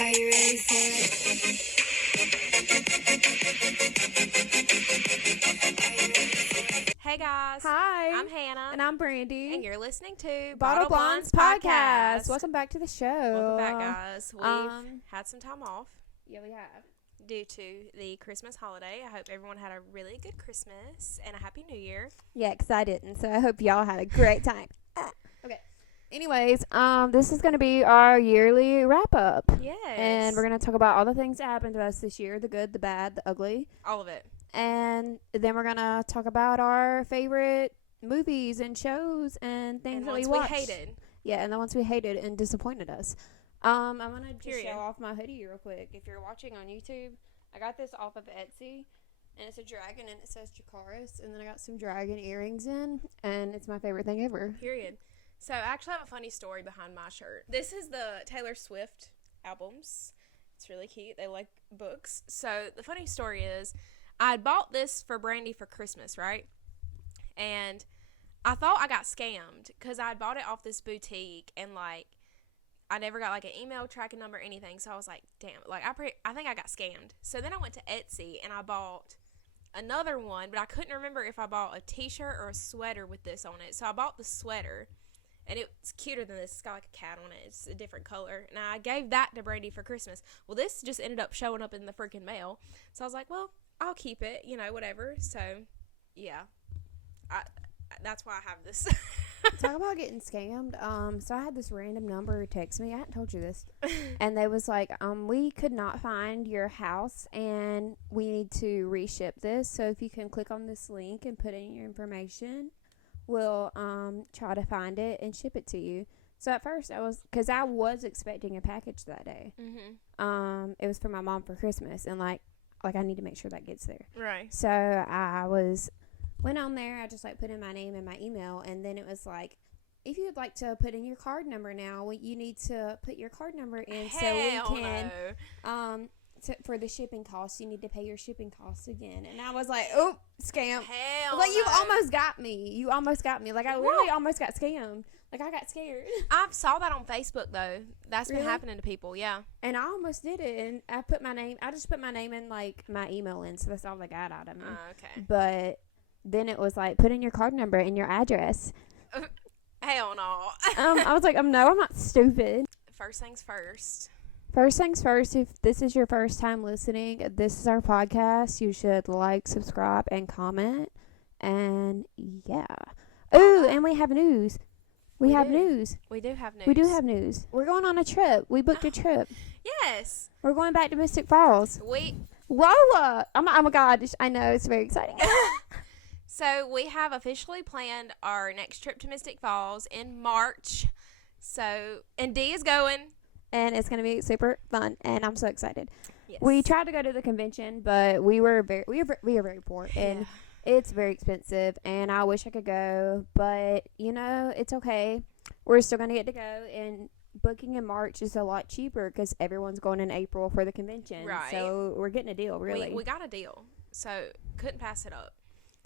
Are you ready for it? Hey guys. Hi. I'm Hannah. And I'm Brandy. And you're listening to Bottle Blondes Podcast. Welcome back to the show. Welcome back, guys. We've had some time off. Yeah, we have. Due to the Christmas holiday. I hope everyone had a really good Christmas and a Happy New Year. Yeah, because I didn't. So I hope y'all had a great time. Okay. Anyways, this is going to be our yearly wrap-up. Yes. And we're going to talk about all the things that happened to us this year. The good, the bad, the ugly. All of it. And then we're going to talk about our favorite movies and shows and things that we watched. We hated. Yeah, and the ones we hated and disappointed us. I'm going to just Period. show off my hoodie real quick. If you're watching on YouTube, I got this off of Etsy, and it's a dragon, and it says Dracarys, and then I got some dragon earrings in, and it's my favorite thing ever. Period. So, I actually have a funny story behind my shirt. This is the Taylor Swift albums. It's really cute. They like books. So, the funny story is, I had bought this for Brandy for Christmas, right? And I thought I got scammed because I had bought it off this boutique, and, like, I never got, like, an email tracking number or anything, so I was like, damn, like, I think I got scammed. So then I went to Etsy, and I bought another one, but I couldn't remember if I bought a t-shirt or a sweater with this on it. So I bought the sweater, and it's cuter than this. It's got, like, a cat on it. It's a different color, and I gave that to Brady for Christmas. Well, this just ended up showing up in the freaking mail, so I was like, well, I'll keep it, you know, whatever. So, yeah, that's why I have this. Talk about getting scammed. So I had this random number text me. I hadn't told you this. And they was like, we could not find your house and we need to reship this. So if you can click on this link and put in your information, we'll try to find it and ship it to you. So at first because I was expecting a package that day. Mm-hmm. It was for my mom for Christmas, and like I need to make sure that gets there. Right. So I went on there. I just put in my name and my email, and then it was like, if you'd like to put in your card number now, you need to put your card number in so we can for the shipping costs. You need to pay your shipping costs again. And I was like, oh, scam. Hell like, you no. almost got me. You almost got me. Like, I literally almost got scammed. Like, I got scared. I saw that on Facebook, though. That's Really? been happening to people, yeah. And I almost did it. And I just put my name and like my email in, so that's all they got out of me. Okay. But then it was like, put in your card number and your address. Hell no. I was like, no, I'm not stupid. First things first. First things first, if this is your first time listening, this is our podcast. You should like, subscribe, and comment. And yeah. Ooh, and we have news. We have news. We do have news. We do have news. We're going on a trip. We booked a trip. Yes. We're going back to Mystic Falls. Whoa! Oh my God. I know. It's very exciting. So we have officially planned our next trip to Mystic Falls in March. So, and Dee is going. And it's going to be super fun, and I'm so excited. Yes. We tried to go to the convention, but we are very poor, and it's very expensive, and I wish I could go, but, you know, it's okay. We're still going to get to go, and booking in March is a lot cheaper because everyone's going in April for the convention. Right. So we're getting a deal, really. We got a deal, so couldn't pass it up.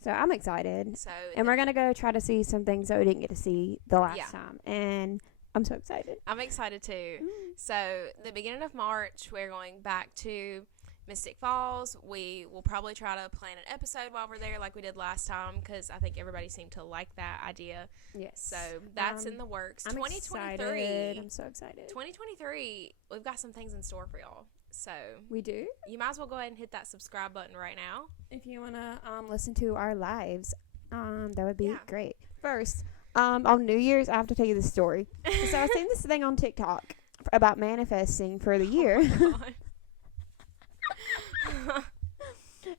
So I'm excited. So and we're going to go try to see some things that we didn't get to see the last time, and I'm so excited. I'm excited too. So the beginning of March, we're going back to Mystic Falls. We will probably try to plan an episode while we're there like we did last time because I think everybody seemed to like that idea. Yes. So that's in the works. I'm 2023. excited. I'm so excited. 2023, we've got some things in store for y'all. So We do? you might as well go ahead and hit that subscribe button right now. If you want to listen to our lives, that would be great. First, on New Year's, I have to tell you this story. So I seen this thing on TikTok about manifesting for the year.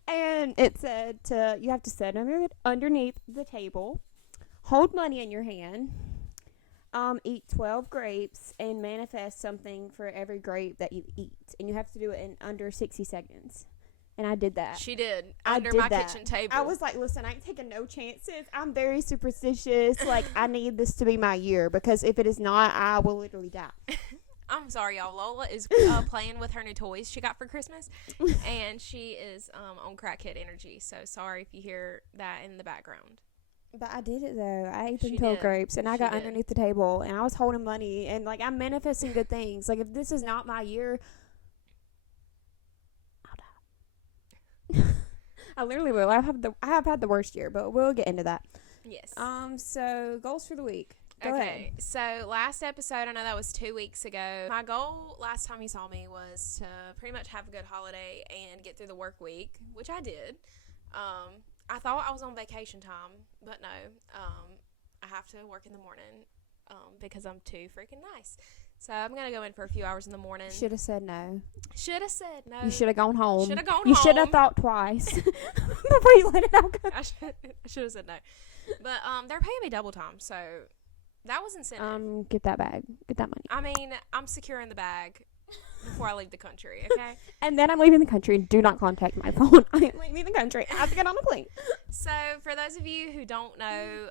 And it said you have to sit underneath the table, hold money in your hand, eat 12 grapes, and manifest something for every grape that you eat. And you have to do it in under 60 seconds. And I did that. She did. I Under did my that. kitchen table. I was like, listen, I ain't taking no chances. I'm very superstitious. Like, I need this to be my year because if it is not, I will literally die. I'm sorry, y'all. Lola is playing with her new toys she got for Christmas, and she is on crackhead energy. So sorry if you hear that in the background. But I did it though. I ate She them 12 did. grapes, and I She got did. underneath the table, and I was holding money, and like I'm manifesting good things. Like if this is not my year, I literally will. I have had the worst year, but we'll get into that. Yes. So goals for the week. Go Okay, ahead. so last episode, I know that was 2 weeks ago. My goal last time you saw me was to pretty much have a good holiday and get through the work week, which I did. I thought I was on vacation time, but no. I have to work in the morning because I'm too freaking nice. So I'm going to go in for a few hours in the morning. Should have said no. Should have said no. You should have gone home. Should have gone You home. should have thought twice before you let it all go. I should have said no. But they're paying me double time, so that was incentive. Get that bag. Get that money. I mean, I'm securing the bag before I leave the country, okay? And then I'm leaving the country. Do not contact my phone. I am leaving the country. I have to get on a plane. So, for those of you who don't know,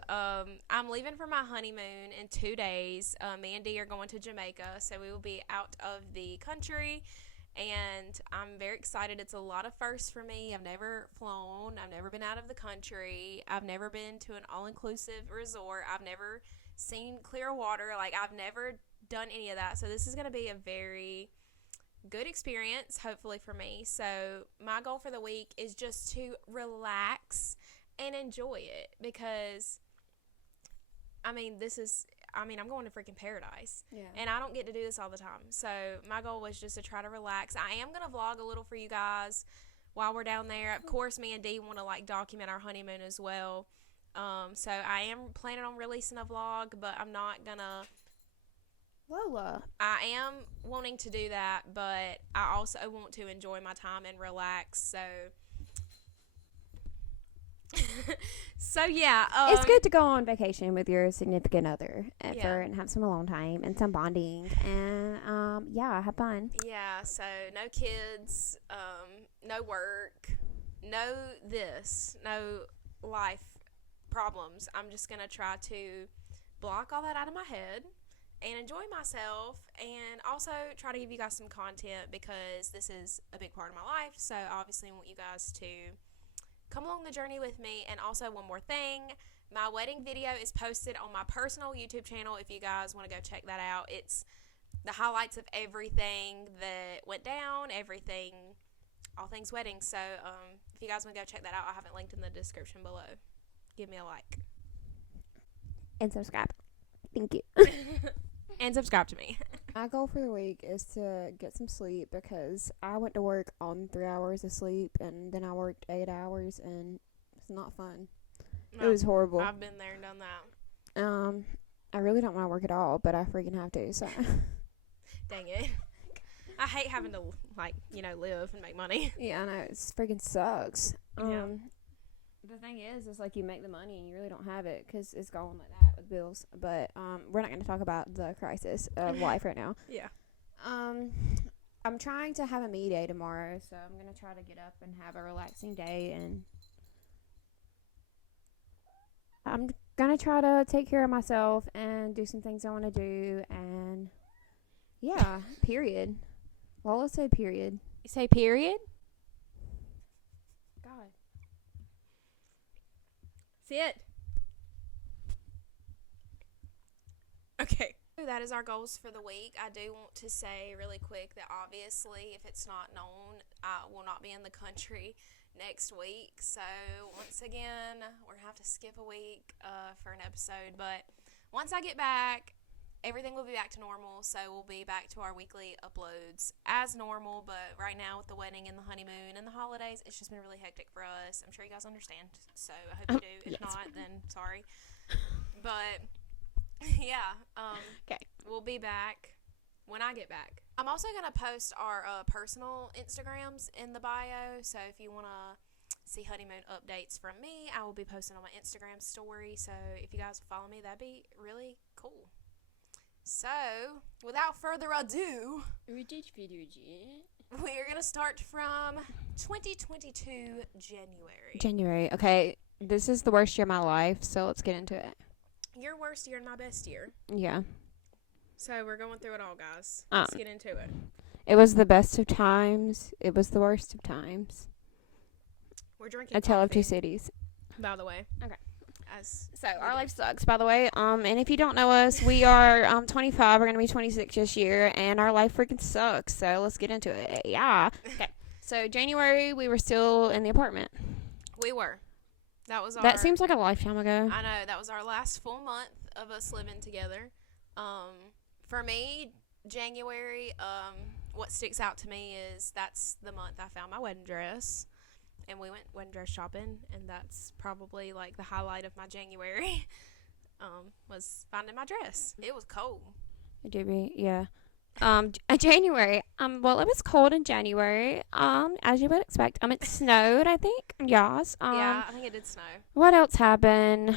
I'm leaving for my honeymoon in 2 days. Me and Dee are going to Jamaica, so we will be out of the country, and I'm very excited. It's a lot of firsts for me. I've never flown. I've never been out of the country. I've never been to an all-inclusive resort. I've never seen clear water. Like, I've never done any of that, so this is going to be a very good experience, hopefully, for me. So my goal for the week is just to relax and enjoy it, because I'm going to freaking paradise. Yeah. And I don't get to do this all the time. So my goal was just to try to relax. I am going to vlog a little for you guys while we're down there. Of course, me and Dee want to document our honeymoon as well. So I am planning on releasing a vlog, but I'm not gonna. Lola. I am wanting to do that, but I also want to enjoy my time and relax. So yeah, it's good to go on vacation with your significant other Yeah. and have some alone time and some bonding and have fun. Yeah, so no kids, no work, no life problems. I'm just gonna try to block all that out of my head and enjoy myself, and also try to give you guys some content, because this is a big part of my life. So obviously I want you guys to come along the journey with me. And also, one more thing, my wedding video is posted on my personal YouTube channel if you guys want to go check that out. It's the highlights of everything that went down, all things wedding. So if you guys want to go check that out, I have it linked in the description below. Give me a like And subscribe. Thank you. and subscribe to me. My goal for the week is to get some sleep, because I went to work on 3 hours of sleep and then I worked 8 hours, and it's not fun. It was horrible. I've been there and done that. I really don't want to work at all, but I freaking have to. So Dang it. I hate having to live and make money. yeah, I know, it freaking sucks. Yeah. The thing is you make the money and you really don't have it because it's going like that with bills. But we're not going to talk about the crisis of life right now. Yeah. I'm trying to have a me day tomorrow, so I'm going to try to get up and have a relaxing day, and I'm going to try to take care of myself and do some things I want to do, and yeah, period. Lola said period. You say period? God. Sit. Okay. That is our goals for the week. I do want to say really quick that obviously, if it's not known, I will not be in the country next week. So once again, we're going to have to skip a week for an episode. But once I get back, everything will be back to normal. So we'll be back to our weekly uploads as normal. But right now, with the wedding and the honeymoon and the holidays, it's just been really hectic for us. I'm sure you guys understand. So I hope you do. If yes. not, then sorry. But yeah, Okay. We'll be back when I get back. I'm also going to post our personal Instagrams in the bio. So if you want to see honeymoon updates from me, I will be posting on my Instagram story. So if you guys follow me, that'd be really cool. So, without further ado, we're going to start from 2022 January. January. Okay, this is the worst year of my life, so let's get into it. Your worst year and my best year. Yeah. So we're going through it all, guys. Let's get into it. It was the best of times. It was the worst of times. We're drinking A Tale of coffee, Two Cities. by the way. Okay. So Our life sucks, by the way. And if you don't know us, we are 25. We're going to be 26 this year, and our life freaking sucks. So let's get into it. Yeah. Okay. So January, we were still in the apartment. We were. That was our. That seems like a lifetime ago. I know, that was our last full month of us living together. For me, January, what sticks out to me is that's the month I found my wedding dress, and we went wedding dress shopping, and that's probably like the highlight of my January. Was finding my dress. It was cold. It did be, yeah. January. Well, it was cold in January. As you would expect. It snowed, I think. Yes. Yeah, I think it did snow. What else happened?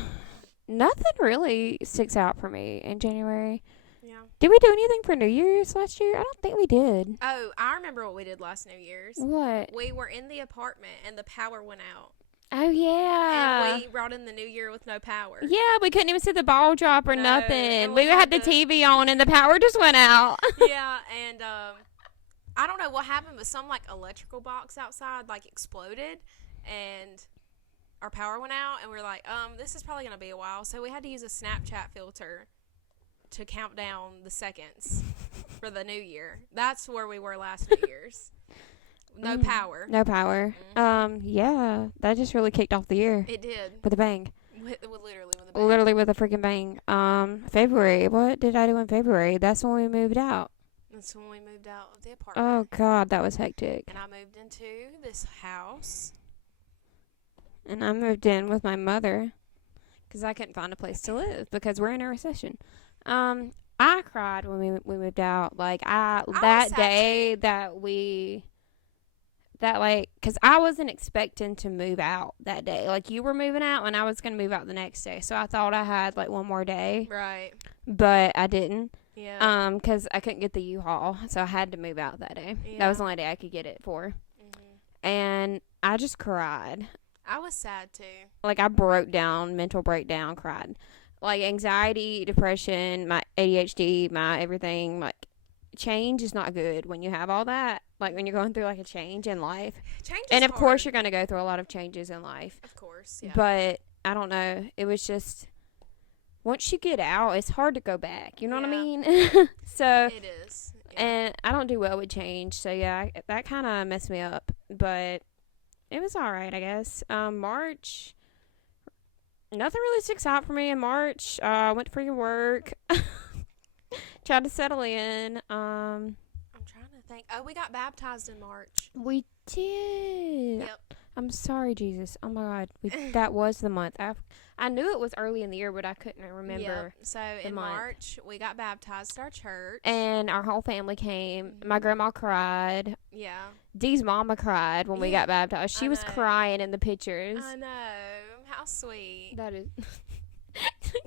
Nothing really sticks out for me in January. Yeah. Did we do anything for New Year's last year? I don't think we did. Oh, I remember what we did last New Year's. What? We were in the apartment and the power went out. Oh, yeah. And we brought in the new year with no power. Yeah, we couldn't even see the ball drop or No, nothing. and We we had had the to- TV on and the power just went out. Yeah, and I don't know what happened, but some like electrical box outside like exploded, and our power went out, and we were like, this is probably gonna be a while, so we had to use a Snapchat filter to count down the seconds for the new year. That's where we were last New Year's. No power. No power. Yeah, that just really kicked off the year It did. with a bang. Literally with a bang. Literally with a freaking bang. February. What did I do in February? That's when we moved out. That's when we moved out of the apartment. Oh, God, that was hectic. And I moved into this house. And I moved in with my mother because I couldn't find a place to live because we're in a recession. I cried when we moved out. Like, that sad day because I wasn't expecting to move out that day. Like, you were moving out and I was going to move out the next day. So I thought I had, like, one more day. Right. But I didn't. Yeah. Because I couldn't get the U-Haul. So I had to move out that day. Yeah. That was the only day I could get it for. Mm-hmm. And I just cried. I was sad too. Like, I broke down, mental breakdown, cried. Like, anxiety, depression, my ADHD, my everything. Like, change is not good when you have all that. Like, when you're going through, like, a change in life. Change is And, of course, hard. you're going to go through a lot of changes in life. Of course, yeah. But, I don't know. It was just, once you get out, it's hard to go back. You know what I Yeah. mean? So, It is. Yeah. and I don't do well with change. So, yeah, that kind of messed me up. But it was all right, I guess. March, nothing really sticks out for me in March. Went to freaking work. Tried to settle in. I'm trying to think. Oh, we got baptized in March. We did. Yep. I'm sorry, Jesus. Oh, my God. That was the month. I knew it was early in the year, but I couldn't remember. Yep. So in month. March, we got baptized at our church. And our whole family came. My grandma cried. Yeah. Dee's mama cried when we got baptized. She I was know. crying in the pictures. I know. How sweet. That is.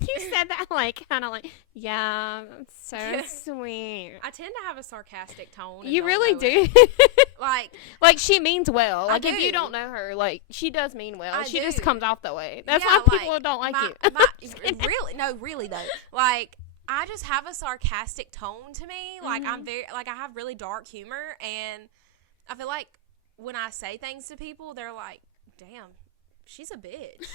You said that like kind of like, yeah, so sweet. I tend to have a sarcastic tone. and You don't really know do. it. Like, Like, she means well. I Like, if you do. don't know her, like, she does mean well. I She just do. comes off that way. That's yeah, why people don't like you. Just kidding. really, no, really though. Like, I just have a sarcastic tone to me. Like, I'm very, like, I have really dark humor, and I feel like when I say things to people, they're like, "Damn, she's a bitch,"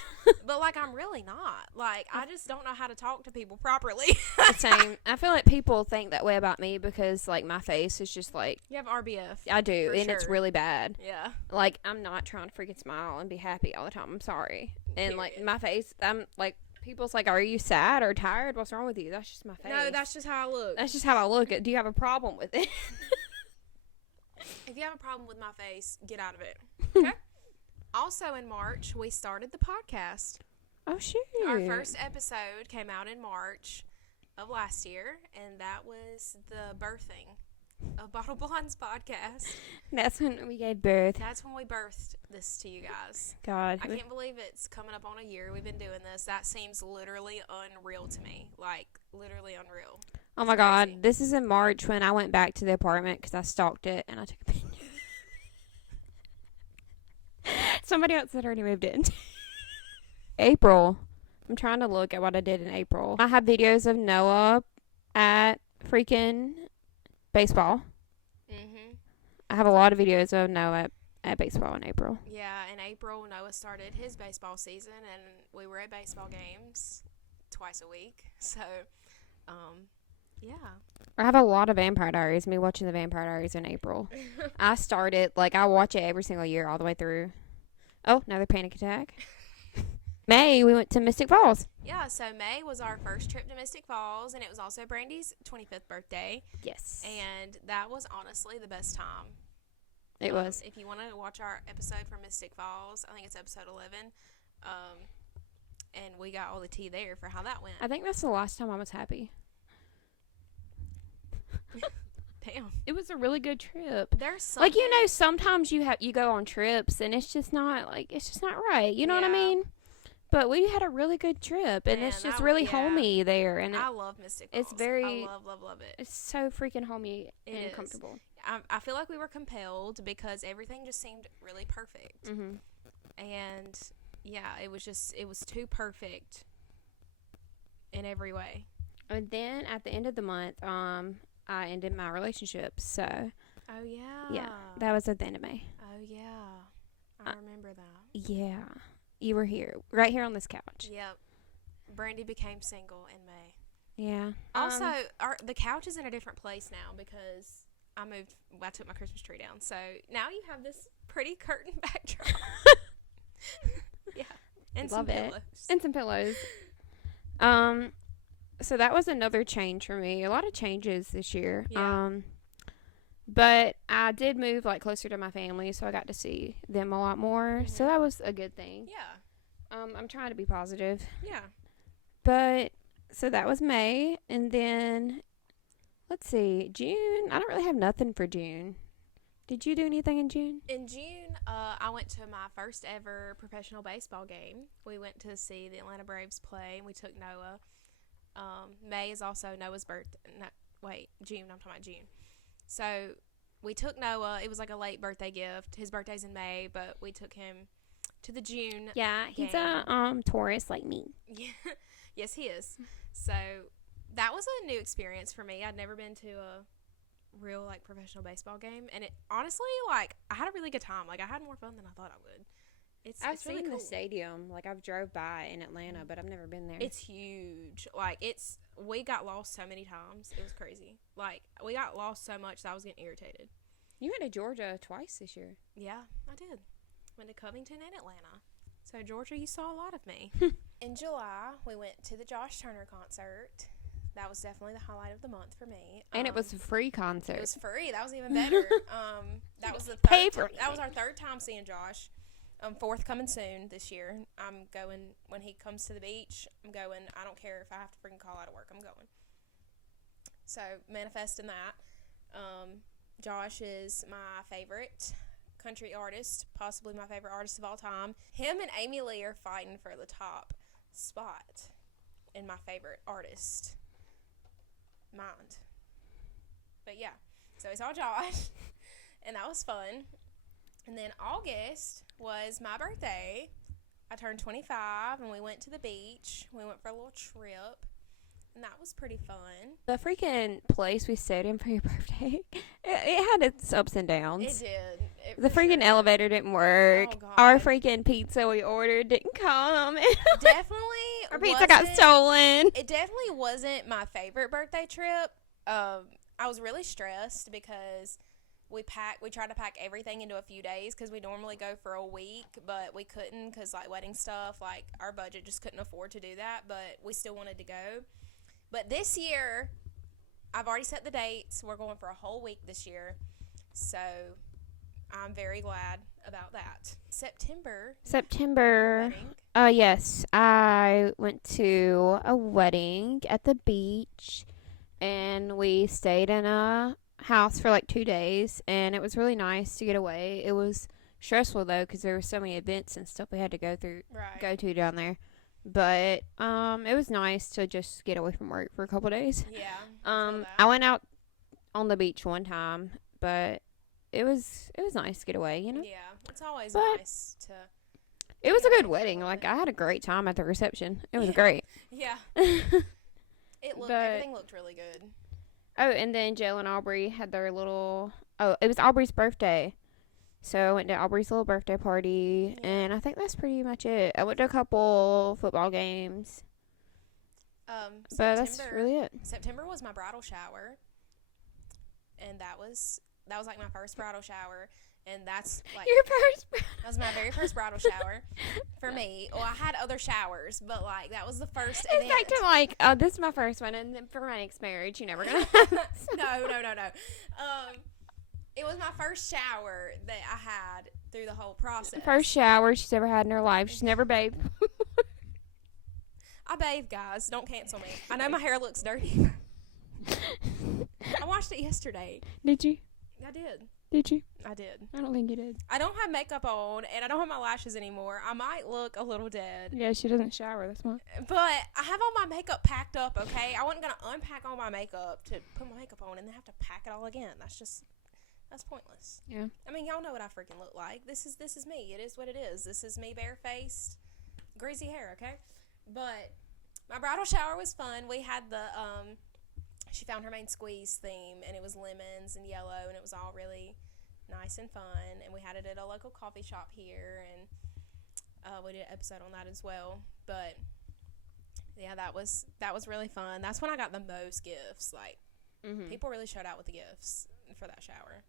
but like, I'm really not. Like, I just don't know how to talk to people properly. Same. I feel like people think that way about me because, like, my face is just like, You have RBF. I do, For and it's sure. really bad. Yeah. Like, I'm not trying to freaking smile and be happy all the time. I'm sorry. And, like, Period. my face, I'm like, people's like, are you sad or tired? What's wrong with you? That's just my face. No, that's just how I look. That's just how I look. Do you have a problem with it? If you have a problem with my face, get out of it. Okay. Also in March, we started the podcast. Oh, shoot. Our first episode came out in March of last year, and that was the birthing of Bottle Blondes podcast. That's when we gave birth. That's when we birthed this to you guys. God. I can't believe it's coming up on a year we've been doing this. That seems literally unreal to me. Like, literally unreal. Oh, my It's God. crazy. This is in March when I went back to the apartment because I stalked it and I took a picture. Somebody else had already moved in. April. I'm trying to look at what I did in April. I have videos of Noah at freaking baseball. Mm-hmm. I have a lot of videos of Noah at baseball in April. Yeah, in April, Noah started his baseball season, and we were at baseball games twice a week. So, yeah. I have a lot of Vampire Diaries, me watching the Vampire Diaries in April. I started, like, I watch it every single year all the way through. Oh, another panic attack. May, we went to Mystic Falls. Yeah, so May was our first trip to Mystic Falls, and it was also Brandy's 25th birthday. Yes. And that was honestly the best time. It was. If you want to watch our episode from Mystic Falls, I think it's episode 11. And we got all the tea there for how that went. I think that's the last time I was happy. Damn. It was a really good trip. There's something, Like, you know, sometimes you go on trips and it's just not right. You know what I Yeah. mean? But we had a really good trip, and Man, it's just that- really yeah. homey there, and I love Mystic Falls. it's very- I love it. it's so freaking homey It and is. comfortable. I feel like we were compelled because everything just seemed really perfect. Mm-hmm. And yeah, it was too perfect in every way. And then at the end of the month, I ended my relationship. So Oh yeah. yeah, that was at the end of May. Oh yeah. I remember that. Yeah, you were here, right here on this couch. Yep. Brandy became single in May. Yeah. Also, the couch is in a different place now because I took my Christmas tree down. So now you have this pretty curtain backdrop. Yeah. And Love some it. pillows. And some pillows. So that was another change for me. A lot of changes this year. Yeah. But I did move like closer to my family, so I got to see them a lot more. So Mhm. that was a good thing. Yeah. I'm trying to be positive. Yeah. But so that was May, and then let's see, June. I don't really have nothing for June. Did you do anything in June? In June, I went to my first ever professional baseball game. We went to see the Atlanta Braves play, and we took Noah. May is also Noah's birthday. No, wait, June. I'm talking about June. So we took Noah. It was like a late birthday gift. His birthday's in May, but we took him to the June. Yeah, he's game. a Taurus like me. Yeah. Yes, he is. So that was a new experience for me. I'd never been to a real like professional baseball game, and it honestly, like, I had a really good time. Like, I had more fun than I thought I would. I've It's really seen cool. the stadium. Like, I've drove by in Atlanta, but I've never been there. It's huge. Like, we got lost so many times. It was crazy. Like, we got lost so much that I was getting irritated. You went to Georgia twice this year. Yeah, I did. Went to Covington and Atlanta. So, Georgia, you saw a lot of me. In July, we went to the Josh Turner concert. That was definitely the highlight of the month for me. And it was a free concert. It was free. That was even better. That was the Pay for that was our third time seeing Josh. Fourth coming soon this year. I'm going when he comes to the beach. I'm going. I don't care if I have to freaking call out of work. I'm going. So manifesting that. Josh is my favorite country artist, possibly my favorite artist of all time. Him and Amy Lee are fighting for the top spot in my favorite artist mind. But yeah, so we saw Josh, and that was fun. And then August was my birthday. I turned 25, and we went to the beach. We went for a little trip, and that was pretty fun. The freaking place we stayed in for your birthday, it had its ups and downs. It did. The freaking elevator didn't work. Oh, God. Our freaking pizza we ordered didn't come. Definitely. Our pizza got stolen. It definitely wasn't my favorite birthday trip. I was really stressed because we tried to pack everything into a few days because we normally go for a week, but we couldn't because, like, wedding stuff, like, our budget just couldn't afford to do that, but we still wanted to go. But this year, I've already set the dates. We're going for a whole week this year, so I'm very glad about that. September. Wedding. Yes, I went to a wedding at the beach, and we stayed in a house for like 2 days, and it was really nice to get away. It was stressful though because there were so many events and stuff we had to go to down there. But it was nice to just get away from work for a couple days. Yeah. I went out on the beach one time, but it was nice to get away, you know. Yeah, it's always But nice to. It was a Yeah, good wedding. Like, I had a great time at the reception. It was great. Yeah. But- Everything looked really good. Oh, and then Jill and Aubrey had their little... Oh, it was Aubrey's birthday. So I went to Aubrey's little birthday party, Yeah. and I think that's pretty much it. I went to a couple football games, but that's really it. September was my bridal shower, and that was that was like my first bridal shower, and that's like Your first. that was my very first bridal shower for me. Well, I had other showers, but like that was the first event. It's like to like, oh, this is my first one, and then for my next marriage, you're never gonna. No. It was my first shower that I had through the whole process. First shower she's ever had in her life. She's never bathed. I bathe, guys. Don't cancel me. I know my hair looks dirty. I washed it yesterday. Did you? I did. Did you? I did. I don't think you did. I don't have makeup on, and I don't have my lashes anymore. I might look a little dead. Yeah, she doesn't shower. That's why. But I have all my makeup packed up, okay? I wasn't going to unpack all my makeup to put my makeup on and then have to pack it all again. That's pointless. Yeah. I mean, y'all know what I freaking look like. This is me. It is what it is. This is me barefaced, greasy hair, okay? But my bridal shower was fun. We had she found her main squeeze theme, and it was lemons and yellow, and it was all really nice and fun. And we had it at a local coffee shop here, and we did an episode on that as well. But yeah, that was really fun. That's when I got the most gifts. Like, people really showed out with the gifts for that shower.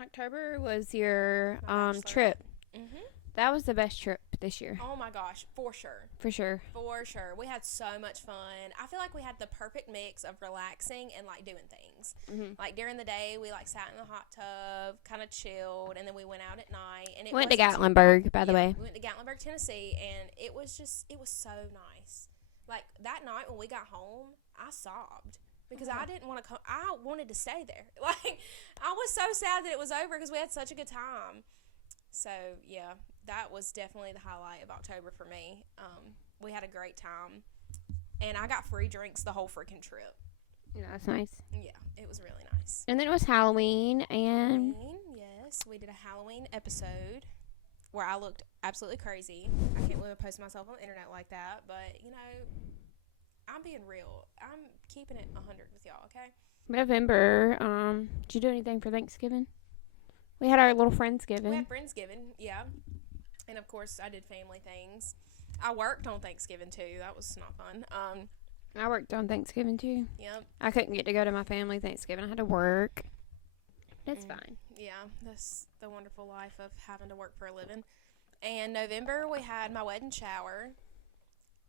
October was your My trip. Mm-hmm. That was the best trip this year. Oh my gosh, for sure. For sure. For sure. We had so much fun. I feel like we had the perfect mix of relaxing and like doing things. Like during the day, we like sat in the hot tub, kind of chilled, and then we went out at night. And Went to Gatlinburg, by the way. We went to Gatlinburg, Tennessee, and it was so nice. Like that night when we got home, I sobbed. Because I didn't want to come. I wanted to stay there. Like, I was so sad that it was over because we had such a good time. So, yeah, that was definitely the highlight of October for me. We had a great time. And I got free drinks the whole freaking trip. Yeah, that's nice. Yeah, it was really nice. And then it was Halloween, and... Yes, we did a Halloween episode where I looked absolutely crazy. I can't believe I posted myself on the internet like that. But, you know... I'm being real. I'm keeping it 100 with y'all, okay? November, did you do anything for Thanksgiving? We had our little Friendsgiving. We had Friendsgiving, yeah. And, of course, I did family things. I worked on Thanksgiving, too. That was not fun. I worked on Thanksgiving, too. Yep. I couldn't get to go to my family Thanksgiving. I had to work. That's fine. Yeah, that's the wonderful life of having to work for a living. And November, we had my wedding shower.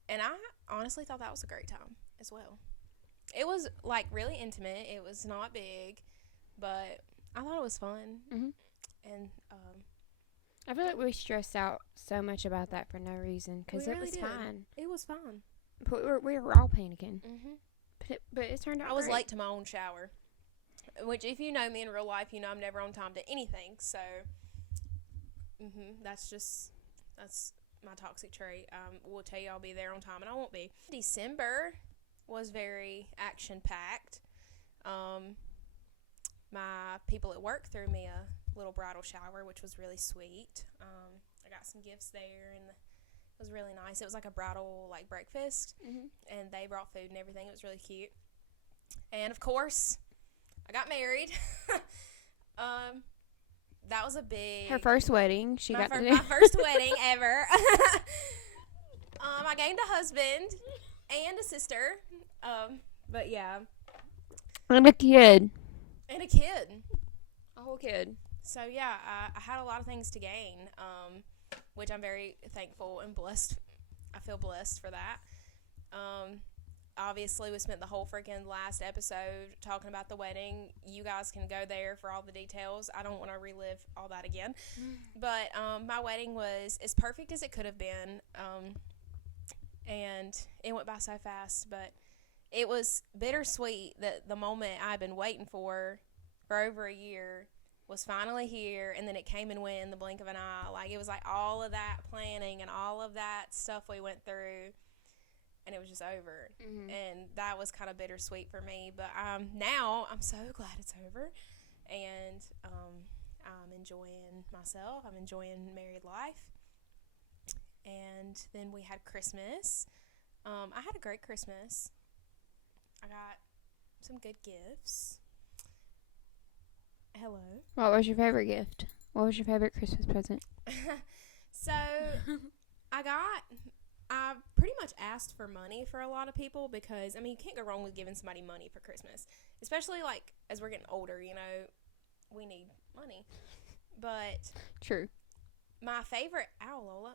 And I honestly thought that was a great time as well. It was, like, really intimate. It was not big, but I thought it was fun. Mm-hmm. And I feel like we stressed out so much about that for no reason because it was fine. It was fun. But we were all panicking. But it turned out I was great. late to my own shower, which if you know me in real life, you know I'm never on time to anything. So, that's my toxic trait. Will tell you I'll be there on time, and I won't be. December was very action-packed. My people at work threw me a little bridal shower, which was really sweet. I got some gifts there, and it was really nice. It was like a bridal like breakfast, and they brought food and everything. It was really cute. And of course, I got married. That was a big... Her first wedding. My first wedding ever. I gained a husband and a sister. But yeah. And a kid. And a kid. A whole kid. So yeah, I had a lot of things to gain, which I'm very thankful and blessed. I feel blessed for that. Obviously, we spent the whole freaking last episode talking about the wedding. You guys can go there for all the details. I don't want to relive all that again. But my wedding was as perfect as it could have been. And it went by so fast. But it was bittersweet that the moment I've been waiting for over a year was finally here. And then it came and went in the blink of an eye. Like, it was like all of that planning and all of that stuff we went through. And it was just over. And that was kind of bittersweet for me. But now I'm so glad it's over. And I'm enjoying myself. I'm enjoying married life. And then we had Christmas. I had a great Christmas. I got some good gifts. Hello. What was your favorite gift? What was your favorite Christmas present? So, I pretty much asked for money for a lot of people because, I mean, you can't go wrong with giving somebody money for Christmas. Especially, like, as we're getting older, you know, we need money. But True. my favorite, ow,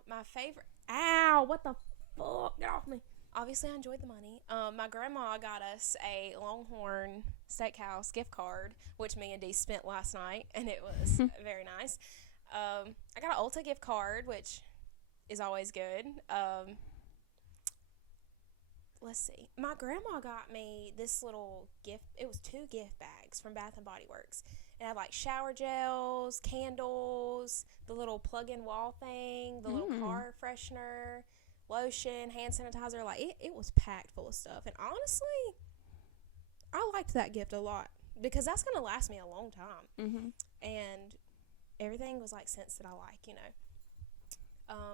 what the fuck, get off me. Obviously, I enjoyed the money. My grandma got us a Longhorn Steakhouse gift card, which me and Dee spent last night, and it was very nice. I got an Ulta gift card, which is always good. Let's see. My grandma got me this little gift. It was 2 gift bags from Bath and Body Works. It had like shower gels, candles, the little plug-in wall thing, the little car freshener, lotion, hand sanitizer. Like it was packed full of stuff. And honestly, I liked that gift a lot because that's gonna last me a long time. And everything was like scents that I like, you know.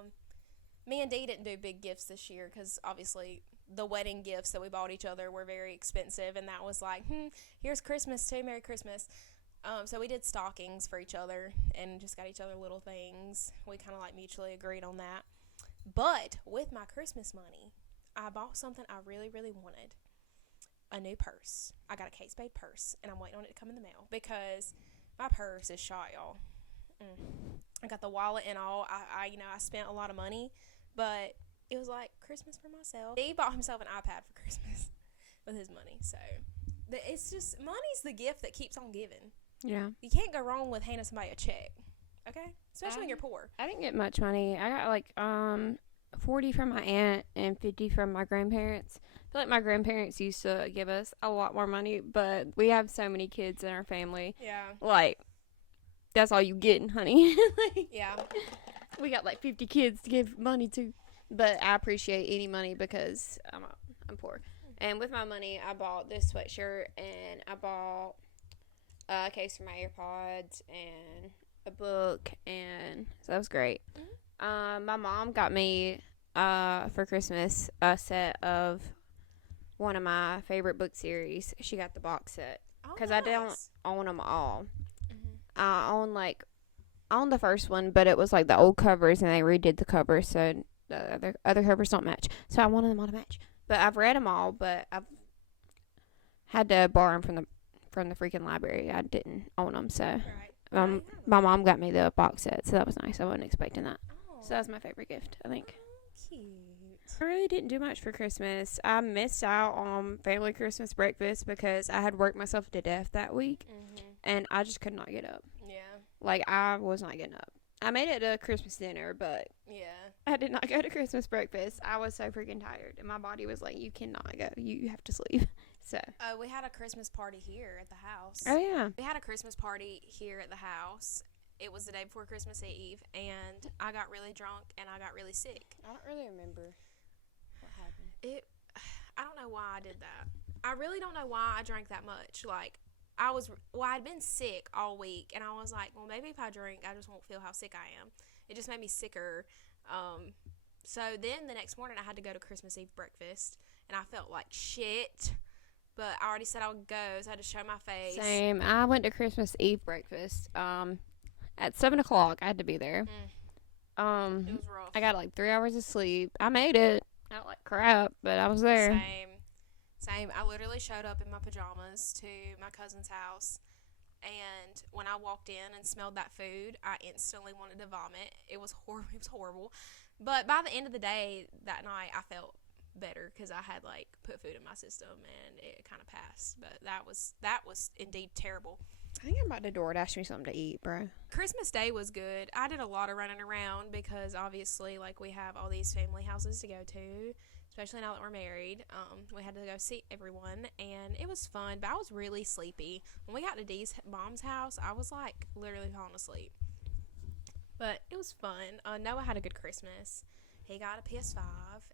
Me and Dee didn't do big gifts this year because obviously the wedding gifts that we bought each other were very expensive, and that was like, here's Christmas too, Merry Christmas. So we did stockings for each other and just got each other little things. We kind of like mutually agreed on that. But with my Christmas money, I bought something I really, really wanted. A new purse. I got a Kate Spade purse, and I'm waiting on it to come in the mail because my purse is shot, y'all. I got the wallet and all. I spent a lot of money, but it was like Christmas for myself. He bought himself an iPad for Christmas with his money. So it's just, money's the gift that keeps on giving. Yeah. You can't go wrong with handing somebody a check. Okay? Especially when you're poor. I didn't get much money. I got like 40 from my aunt and 50 from my grandparents. I feel like my grandparents used to give us a lot more money, but we have so many kids in our family. Yeah. Like, that's all you getting, honey. Yeah. We got like 50 kids to give money to. But I appreciate any money because I'm poor. And with my money, I bought this sweatshirt and I bought a case for my AirPods and a book, and so that was great. My mom got me for Christmas a set of one of my favorite book series. She got the box set because I don't own them all. I own the first one, but it was like the old covers and they redid the covers, so the other covers don't match. So I wanted them all to match. But I've read them all, but I've had to borrow them from the freaking library. I didn't own them, so my mom got me the box set, so that was nice. I wasn't expecting that. So that was my favorite gift, I think. Cute. I really didn't do much for Christmas. I missed out on family Christmas breakfast because I had worked myself to death that week, and I just could not get up. Yeah. Like, I was not getting up. I made it to Christmas dinner, but I did not go to Christmas breakfast. I was so freaking tired, and my body was like, you cannot go. You have to sleep. So. We had a Christmas party here at the house. Oh, yeah. We had a Christmas party here at the house. It was the day before Christmas Eve, and I got really drunk, and I got really sick. I don't really remember what happened. I don't know why I did that. I really don't know why I drank that much. Like, I'd been sick all week, and I was like, well, maybe if I drink, I just won't feel how sick I am. It just made me sicker. So then the next morning, I had to go to Christmas Eve breakfast, and I felt like shit. But I already said I would go, so I had to show my face. Same. I went to Christmas Eve breakfast. At 7 o'clock, I had to be there. It was rough. I got like 3 hours of sleep. I made it. I don't like crap, but I was there. Same. I literally showed up in my pajamas to my cousin's house, and when I walked in and smelled that food, I instantly wanted to vomit. It was horrible. It was horrible. But by the end of the day that night, I felt better because I had like put food in my system and it kind of passed. But that was indeed terrible. I think I'm about to DoorDash me something to eat, bro. Christmas Day was good. I did a lot of running around because obviously, like, we have all these family houses to go to, especially now that we're married. We had to go see everyone, and it was fun, but I was really sleepy. When we got to Dee's mom's house, I was, like, literally falling asleep. But it was fun. Noah had a good Christmas. He got a PS5,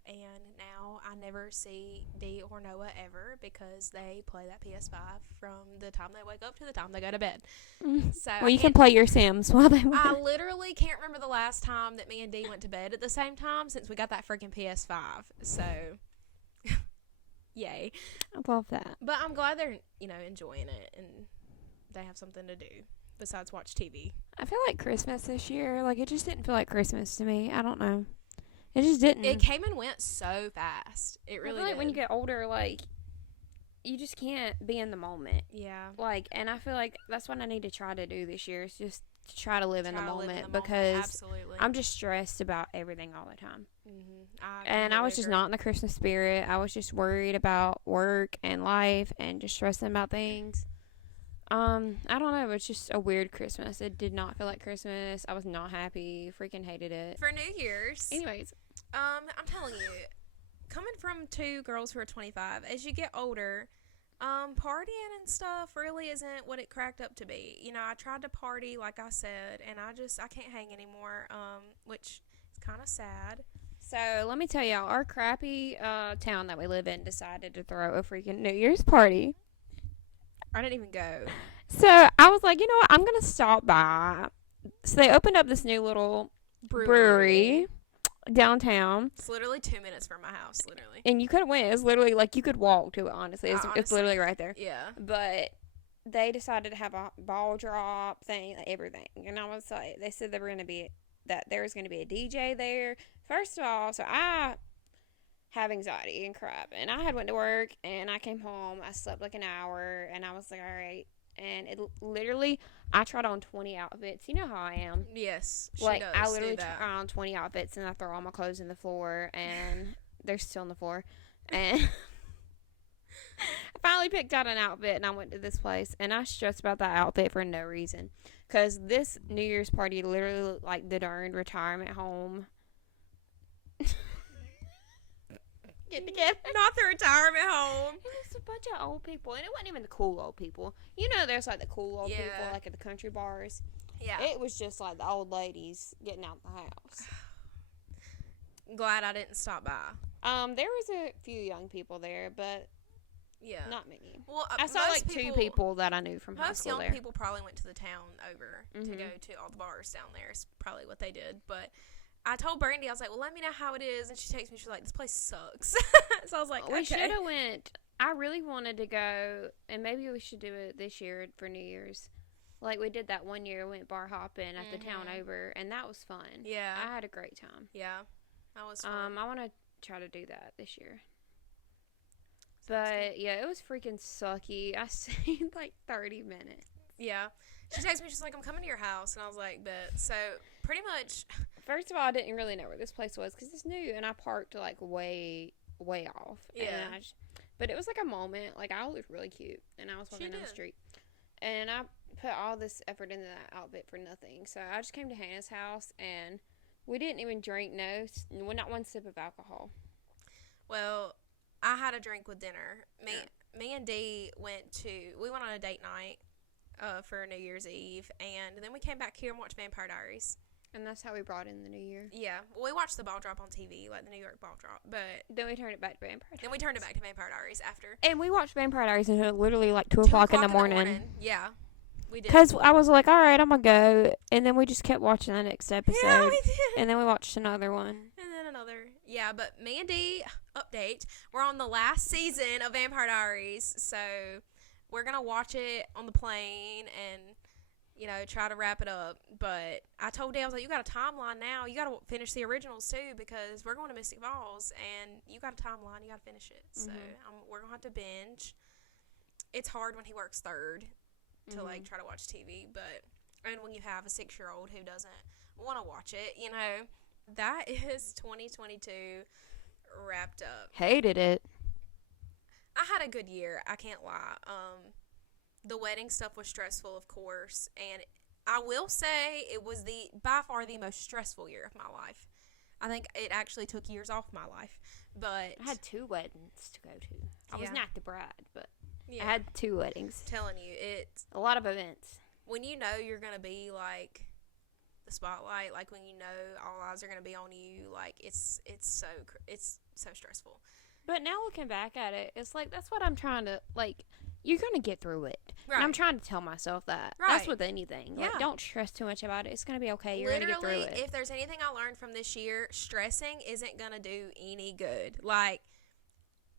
and now I never see Dee or Noah ever because they play that PS5 from the time they wake up to the time they go to bed. So well, you can play your Sims while they I literally can't remember the last time that me and Dee went to bed at the same time since we got that freaking PS5. So, yay. I love that. But I'm glad they're, enjoying it and they have something to do besides watch TV. I feel like Christmas this year, like, it just didn't feel like Christmas to me. I don't know. It just didn't. It came and went so fast. It I really feel like did. when you get older, like, you just can't be in the moment. Yeah. Like, and I feel like that's what I need to try to do this year is just to try to live in the Try to live in moment the moment. because Absolutely. I'm just stressed about everything all the time. Mm-hmm. And I was just not in the Christmas spirit. I was just worried about work and life and just stressing about things. I don't know. It was just a weird Christmas. It did not feel like Christmas. I was not happy. Freaking hated it. For New Year's. Anyways. I'm telling you, coming from two girls who are 25, as you get older, partying and stuff really isn't what it cracked up to be. You know, I tried to party, like I said, and I can't hang anymore, which is kind of sad. So, let me tell y'all, our crappy town that we live in decided to throw a freaking New Year's party. I didn't even go. So, I was like, you know what? I'm going to stop by. So, they opened up this new little brewery downtown. It's literally 2 minutes from my house, literally. And you could have went. It's literally like you could walk to it, honestly. It's literally right there. Yeah. But they decided to have a ball drop thing, like everything. And I was like, they said there was going to be a DJ there. First of all, so I have anxiety and crap. And I had went to work and I came home. I slept like an hour and I was like, all right. And it literally, I tried on 20 outfits. You know how I am. Yes, she like, does I literally do that. try on 20 outfits and I throw all my clothes in the floor and they're still on the floor. And I finally picked out an outfit and I went to this place and I stressed about that outfit for no reason. Because this New Year's party literally looked like the darn retirement home. Get together. Not the retirement home. It was a bunch of old people, and it wasn't even the cool old people. You know, there's like the cool old people, like at the country bars. Yeah. It was just like the old ladies getting out the house. Glad I didn't stop by. There was a few young people there, but yeah, not many. Well, I saw like two people that I knew from high school there. Most young people probably went to the town over to go to all the bars down there. Is probably what they did, but. I told Brandy, I was like, well, let me know how it is. And she texted me, she was like, this place sucks. So I was like, okay. We should have went. I really wanted to go, and maybe we should do it this year for New Year's. Like we did that one year, we went bar hopping at the town over, and that was fun. Yeah. I had a great time. Yeah, that was fun. I want to try to do that this year. But, yeah, it was freaking sucky. I stayed like 30 minutes. Yeah. She texted me, she's like, I'm coming to your house. And I was like, bet. So, pretty much. First of all, I didn't really know where this place was because it's new, and I parked like way off. Yeah. But it was like a moment. Like, I looked really cute, and I was walking down the street. And I put all this effort into that outfit for nothing. So, I just came to Hannah's house, and we didn't even drink not one sip of alcohol. Well, I had a drink with dinner. Me and Dee we went on a date night for New Year's Eve, and then we came back here and watched Vampire Diaries. And that's how we brought in the new year. Yeah. Well, we watched the ball drop on TV, like the New York ball drop, but... Then we turned it back to Vampire Diaries. Then we turned it back to Vampire Diaries after. And we watched Vampire Diaries until literally like 2 o'clock in the morning. Yeah. We did. Because I was like, all right, I'm going to go. And then we just kept watching the next episode. Yeah, we did. And then we watched another one. And then another. Yeah, but me and Dee, update, we're on the last season of Vampire Diaries, so we're going to watch it on the plane and, you know, try to wrap it up. But I told Dee, I was like, you got a timeline now. You got to finish the originals, too, because we're going to Mystic Falls, and you got a timeline. You got to finish it. So we're going to have to binge. It's hard when he works third to, like, try to watch TV, and when you have a 6-year-old who doesn't want to watch it, you know. That is 2022 wrapped up. Hated it. I had a good year. I can't lie. The wedding stuff was stressful, of course, and I will say it was by far the most stressful year of my life. I think it actually took years off my life, but I had 2 weddings to go to. I was Yeah. not the bride, but yeah, I had 2 weddings. I'm telling you, it's A lot of events. when you know you're gonna be like the spotlight, like when you know all eyes are gonna be on you, like it's so stressful. But now looking back at it, it's like that's what I'm trying to like. You're gonna get through it. Right. And I'm trying to tell myself that. Right. That's with anything. Yeah. Like, don't stress too much about it. It's gonna be okay. You're gonna get through Literally, it. if there's anything I learned from this year, stressing isn't gonna do any good. Like,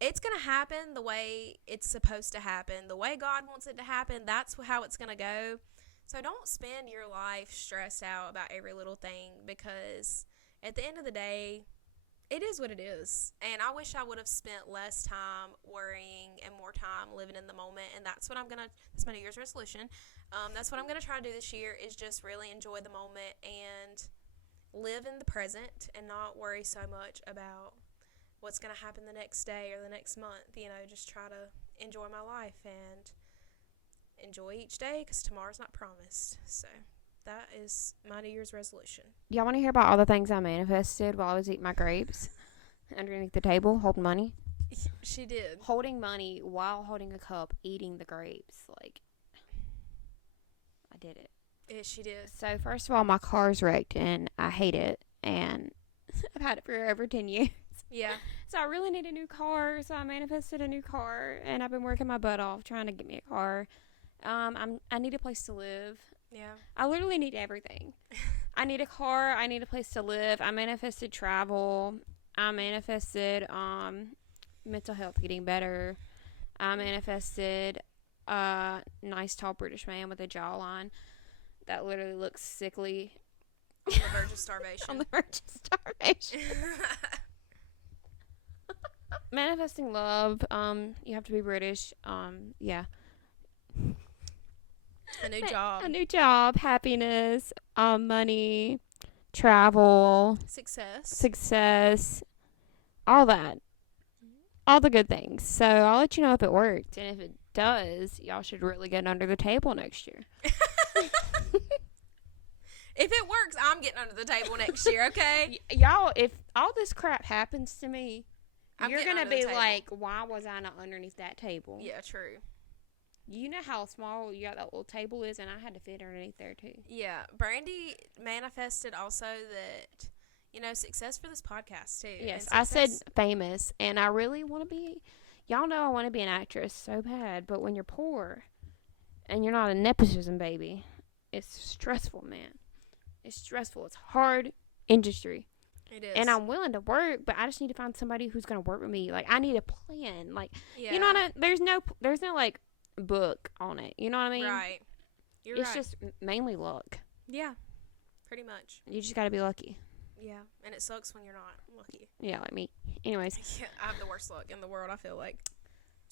it's gonna happen the way it's supposed to happen, the way God wants it to happen. That's how it's gonna go. So don't spend your life stressed out about every little thing, because at the end of the day, it is what it is. And I wish I would have spent less time worrying and more time living in the moment. And that's what that's my New Year's resolution. That's what I'm going to try to do this year, is just really enjoy the moment and live in the present and not worry so much about what's going to happen the next day or the next month. You know, just try to enjoy my life and enjoy each day, because tomorrow's not promised. So that is my New Year's resolution. Y'all want to hear about all the things I manifested while I was eating my grapes underneath the table, holding money? She did. Holding money while holding a cup, eating the grapes. Like, I did it. Yeah, she did. So, first of all, my car's wrecked, and I hate it. And I've had it for over 10 years. Yeah. So, I really need a new car. So, I manifested a new car. And I've been working my butt off trying to get me a car. I need a place to live. Yeah. I literally need everything. I need a car. I need a place to live. I manifested travel. I manifested mental health getting better. I manifested a nice tall British man with a jawline that literally looks sickly. On the verge of starvation. On the verge of starvation. Manifesting love. You have to be British. Yeah. A new job. A new job. Happiness. Money. Travel. Success. All that. All the good things. So I'll let you know if it worked. And if it does, y'all should really get under the table next year. If it works, I'm getting under the table next year, okay? Y'all, if all this crap happens to me, you're going to be like, like, why was I not underneath that table? Yeah, true. You know how small that little table is, and I had to fit underneath there, too. Yeah. Brandy manifested also that, you know, success for this podcast, too. Yes, I said famous, and I really want to be, y'all know I want to be an actress so bad, but when you're poor and you're not a nepotism baby, it's stressful, man. It's stressful. It's hard industry. It is. And I'm willing to work, but I just need to find somebody who's going to work with me. Like, I need a plan. Like, yeah. you know what there's no, like, book on it. You know what I mean? Right. It's just mainly luck. Yeah. Pretty much. You just got to be lucky. Yeah. And it sucks when you're not lucky. Yeah, like me. Anyways. Yeah, I have the worst luck in the world, I feel like.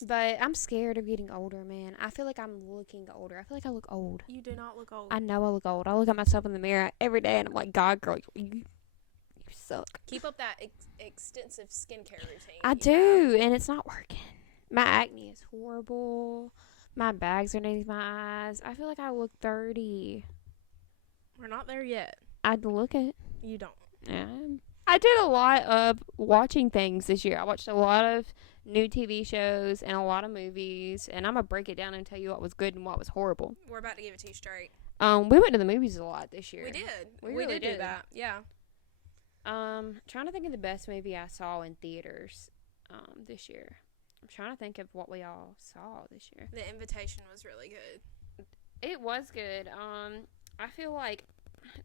But I'm scared of getting older, man. I feel like I'm looking older. I feel like I look old. You do not look old. I know I look old. I look at myself in the mirror every day, and I'm like, God, girl, you suck. Keep up that extensive skincare routine. I do, and it's not working. My acne is horrible. My bags are underneath my eyes. I feel like I look 30. We're not there yet. I'd look it. You don't. Yeah. I did a lot of watching things this year. I watched a lot of new TV shows and a lot of movies, and I'm gonna break it down and tell you what was good and what was horrible. We're about to give it to you straight. We went to the movies a lot this year. We did. We really did do that. Yeah. Trying to think of the best movie I saw in theaters this year. I'm trying to think of what we all saw this year. The Invitation was really good. It was good. I feel like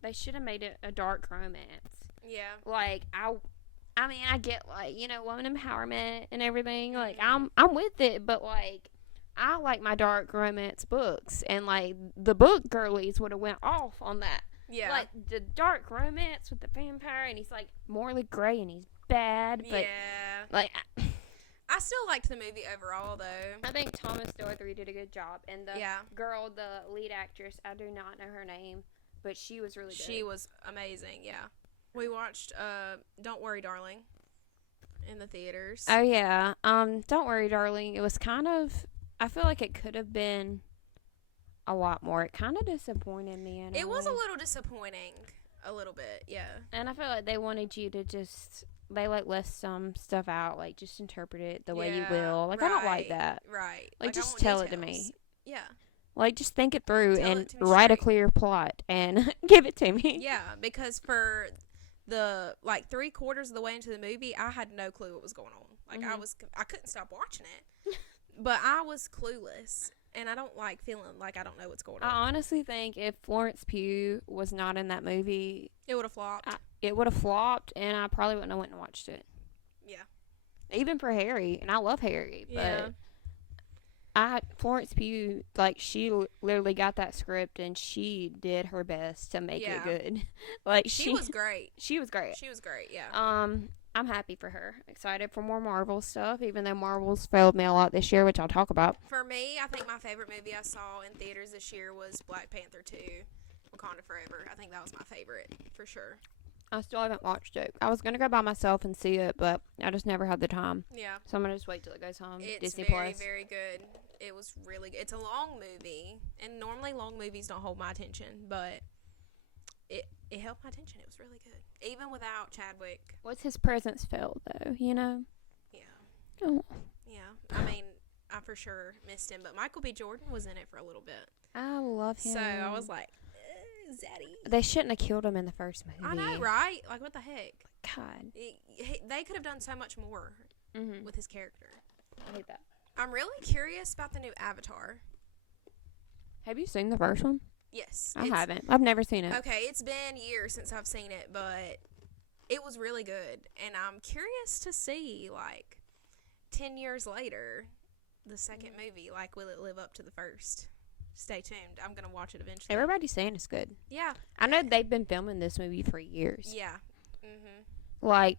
they should have made it a dark romance. Yeah. Like, I mean, I get, like, you know, woman empowerment and everything. Like, I'm with it, but, like, I like my dark romance books. And, like, the book girlies would have went off on that. Yeah. Like, the dark romance with the vampire, and he's, like, morally gray, and he's bad. But, yeah. like, I still liked the movie overall, though. I think Thomas Dorothy did a good job. And the girl, the lead actress, I do not know her name, but she was really good. She was amazing, yeah. We watched Don't Worry, Darling in the theaters. Oh, yeah. Don't Worry, Darling. It was kind of, I feel like it could have been a lot more. It kind of disappointed me. It was a little disappointing. A little bit, yeah. And I feel like they wanted you to just, they, like, list some stuff out, like, just interpret it the way you will. Like, I don't like that. Right. Like just tell it to me. Yeah. Like, just think it through and write a clear plot and give it to me. Yeah, because for the, like, 3/4 of the way into the movie, I had no clue what was going on. Like, I couldn't stop watching it. But I was clueless. And I don't like feeling like I don't know what's going on. I honestly think if Florence Pugh was not in that movie, it would have flopped. It would have flopped, and I probably wouldn't have went and watched it. Yeah. Even for Harry, and I love Harry, but Florence Pugh, like, she literally got that script, and she did her best to make it good. Like, she was great. She was great. She was great, yeah. I'm happy for her. Excited for more Marvel stuff, even though Marvel's failed me a lot this year, which I'll talk about. For me, I think my favorite movie I saw in theaters this year was Black Panther 2, Wakanda Forever. I think that was my favorite, for sure. I still haven't watched it. I was going to go by myself and see it, but I just never had the time. Yeah. So I'm going to just wait till it goes home. It's Disney very, Plus. very good. It was really good. It's a long movie, and normally long movies don't hold my attention, but it held my attention. It was really good. Even without Chadwick. What's his presence felt, though, you know? Yeah. Oh. Yeah. I mean, I for sure missed him, but Michael B. Jordan was in it for a little bit. I love him. So I was like, Zaddy. They shouldn't have killed him in the first movie. I know, right? Like, what the heck? God. They could have done so much more with his character. I hate that. I'm really curious about the new Avatar. Have you seen the first one? Yes. I haven't. I've never seen it. Okay, it's been years since I've seen it, but it was really good. And I'm curious to see, like, 10 years later, the second movie, like, will it live up to the first? Stay tuned. I'm going to watch it eventually. Everybody's saying it's good. Yeah. I know they've been filming this movie for years. Yeah. Mm-hmm. Like,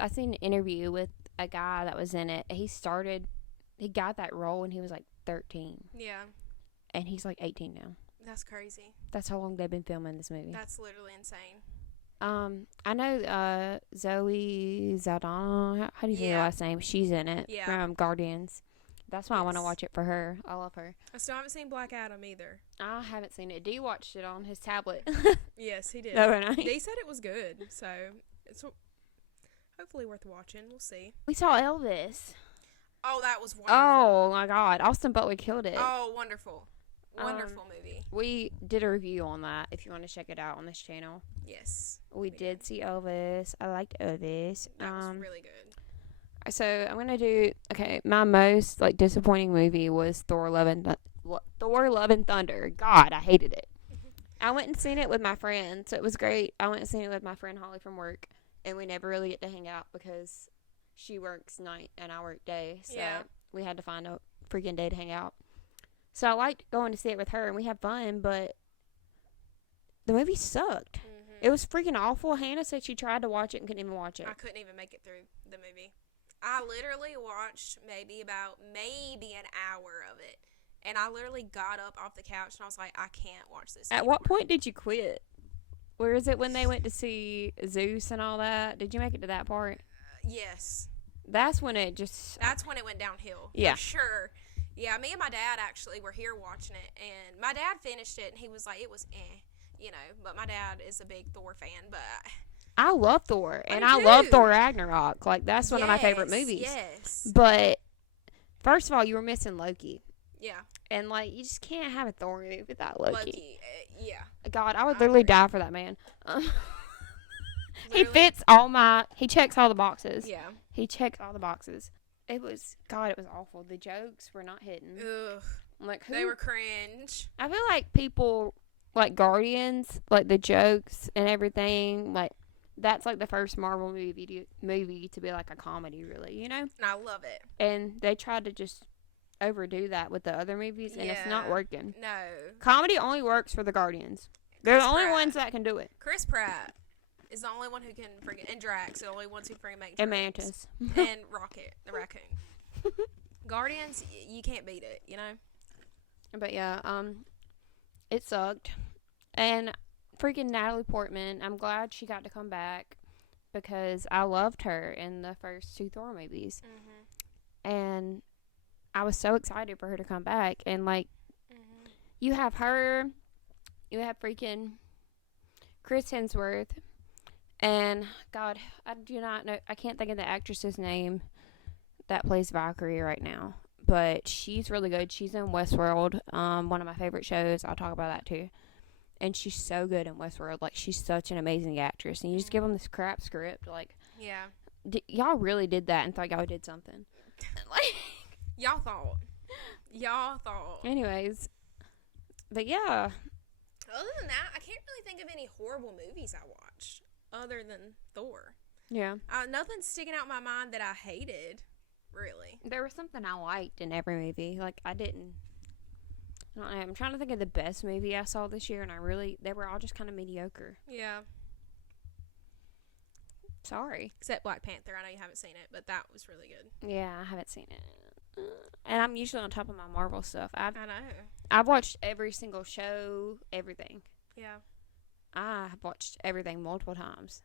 I seen an interview with a guy that was in it. He got that role when he was like 13. Yeah. And he's like 18 now. That's crazy. That's how long they've been filming this movie. That's literally insane. I know Zoe Saldana. How do you say her last name? She's in it from Guardians. That's why I want to watch it for her. I love her. I still haven't seen Black Adam either. I haven't seen it. D watched it on his tablet. Yes, he did. Overnight. They said it was good, so it's hopefully worth watching. We'll see. We saw Elvis. Oh, that was wonderful. Oh my God, Austin Butler killed it. Oh, wonderful. Wonderful movie. We did a review on that if you want to check it out on this channel. Yes. We did see Elvis. I liked Elvis. That was really good. So I'm going to do, my most like disappointing movie was Thor Love and Thunder. God, I hated it. I went and seen it with my friend, so it was great. I went and seen it with my friend Holly from work, and we never really get to hang out because she works night and I work day, so we had to find a freaking day to hang out. So I liked going to see it with her, and we had fun, but the movie sucked. Mm-hmm. It was freaking awful. Hannah said she tried to watch it and couldn't even watch it. I couldn't even make it through the movie. I literally watched maybe an hour of it, and I literally got up off the couch, and I was like, I can't watch this anymore. At what point did you quit? Where is it when they went to see Zeus and all that? Did you make it to that part? Yes. That's when it went downhill. Yeah. For sure. Yeah, me and my dad actually were here watching it, and my dad finished it, and he was like, it was but my dad is a big Thor fan, but I love Thor, and I love Thor Ragnarok. Like, that's one of my favorite movies. Yes. But, first of all, you were missing Loki. Yeah. And, like, you just can't have a Thor movie without Loki. Yeah. God, I would literally die for that man. He checks all the boxes. Yeah. He checks all the boxes. It was awful. The jokes were not hitting. Ugh. Like, they were cringe. I feel like people, like Guardians, like the jokes and everything, like, that's like the first Marvel movie to be like a comedy, really, you know? And I love it. And they tried to just overdo that with the other movies, and it's not working. No. Comedy only works for the Guardians. They're the only ones that can do it. Chris Pratt is the only one who can freaking, and Drax, the only ones who freaking make jokes. And Mantis. And Rocket, the raccoon. Guardians, you can't beat it, you know? But yeah, it sucked. And freaking Natalie Portman, I'm glad she got to come back because I loved her in the first two Thor movies. Mm-hmm. And I was so excited for her to come back. And, like, you have her, you have freaking Chris Hemsworth, and, God, I do not know, I can't think of the actress's name that plays Valkyrie right now. But she's really good. She's in Westworld, one of my favorite shows. I'll talk about that too. And she's so good in Westworld. Like, she's such an amazing actress. And you just give them this crap script. Like, yeah. Y'all really did that and thought y'all did something. Like, Y'all thought. Anyways. But yeah. Other than that, I can't really think of any horrible movies I watched other than Thor. Yeah. Nothing's sticking out in my mind that I hated, really. There was something I liked in every movie. Like, I don't know. I'm trying to think of the best movie I saw this year, and they were all just kind of mediocre. Yeah. Sorry. Except Black Panther. I know you haven't seen it, but that was really good. Yeah, I haven't seen it. And I'm usually on top of my Marvel stuff. I know. I've watched every single show, everything. Yeah. I have watched everything multiple times.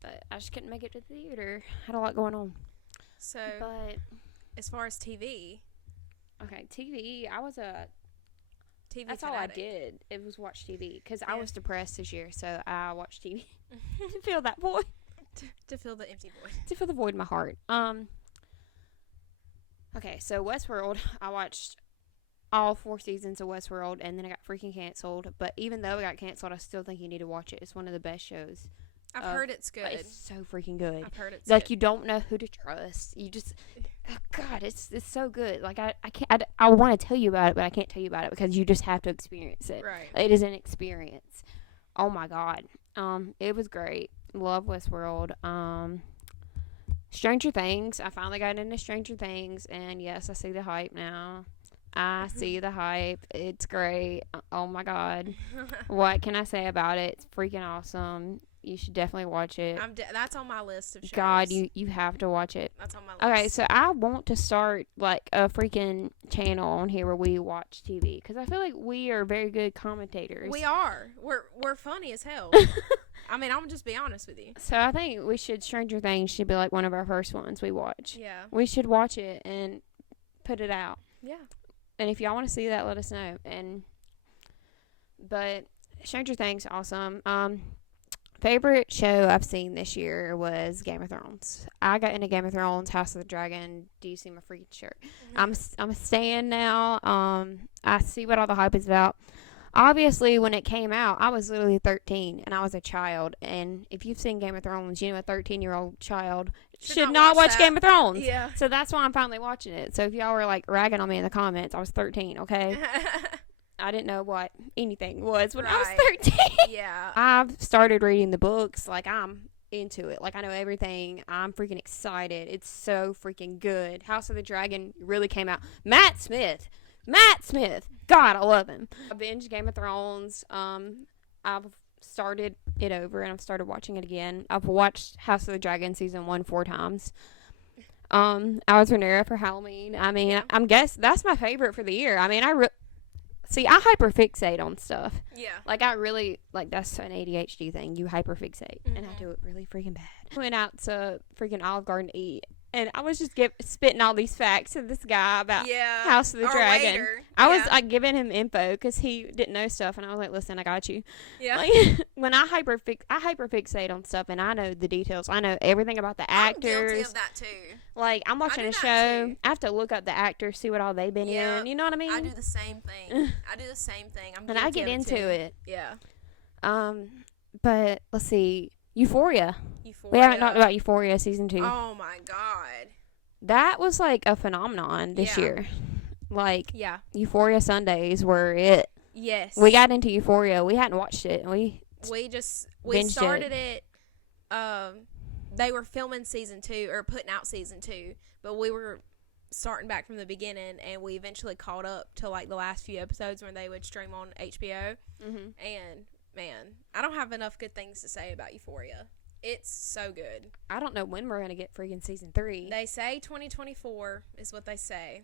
But I just couldn't make it to the theater. Had a lot going on. So, But, as far as TV, okay, TV, I was a... TV That's fanatic. all I did. It was watch TV. Because Yeah. I was depressed this year, so I watched TV. To fill that void. To fill the empty void. To fill the void in my heart. Okay, so Westworld, I watched all 4 seasons of Westworld, and then it got freaking canceled. But even though it got canceled, I still think you need to watch it. It's one of the best shows. I've heard it's good. It's so freaking good. I've heard it's Like, good. you don't know who to trust. You just, oh God, it's so good. Like, I can't, I want to tell you about it, but I can't tell you about it because you just have to experience it. Right. It is an experience. Oh my God. It was great. Love Westworld. Stranger Things. I finally got into Stranger Things, and yes, I see the hype now. I see the hype. It's great. Oh my God. What can I say about it? It's freaking awesome. You should definitely watch it. That's on my list of shows. God, you have to watch it. That's on my list. Okay, so I want to start like a freaking channel on here where we watch TV because I feel like we are very good commentators. We are. We're funny as hell. I mean, I'm just be honest with you. So I think we should Stranger Things should be like one of our first ones we watch. Yeah. We should watch it and put it out. Yeah. And if y'all want to see that, let us know. But Stranger Things, awesome. Favorite show I've seen this year was Game of Thrones. I got into Game of Thrones, House of the Dragon. Do you see my freaking shirt? Mm-hmm. I'm a stan now. I see what all the hype is about. Obviously, when it came out, I was literally 13 and I was a child. And if you've seen Game of Thrones, you know a 13-year-old child should not watch that. Game of Thrones. Yeah. So that's why I'm finally watching it. So if y'all were like ragging on me in the comments, I was 13, okay? I didn't know what anything was when I was Right. 13. Yeah. I've started reading the books. Like, I'm into it. Like, I know everything. I'm freaking excited. It's so freaking good. House of the Dragon really came out. Matt Smith. God, I love him. I binged Game of Thrones. I've started it over and I've started watching it again. I've watched House of the Dragon season 1 4 times. I was Rhaenyra for Halloween. I mean, I'm guess that's my favorite for the year. I mean, see, I hyperfixate on stuff. Yeah. Like, I really, like, that's an ADHD thing. You hyperfixate. And I do it really freaking bad. I went out to freaking Olive Garden to eat. And I was just spitting all these facts to this guy about House of the Our Dragon. waiter. I was, like, giving him info because he didn't know stuff. And I was like, listen, I got you. Yeah. Like, when I hyperfixate on stuff and I know the details. I know everything about the actors. I'm guilty of that, too. Like, I'm watching do a that, show. too. I have to look up the actors, see what all they've been Yeah. in. You know what I mean? I do the same thing. And I get into it. Yeah. But let's see. Euphoria. Euphoria. We haven't talked about Euphoria season 2. Oh, my God. That was like a phenomenon this Yeah. year. Like, Yeah. Euphoria Sundays were it. Yes. We got into Euphoria. We hadn't watched it. We binged started it. They were filming season 2 or putting out season 2, but we were starting back from the beginning, and we eventually caught up to like the last few episodes when they would stream on HBO. And man, I don't have enough good things to say about Euphoria. It's so good. I don't know when we're gonna get friggin' season 3. They say 2024 is what they say.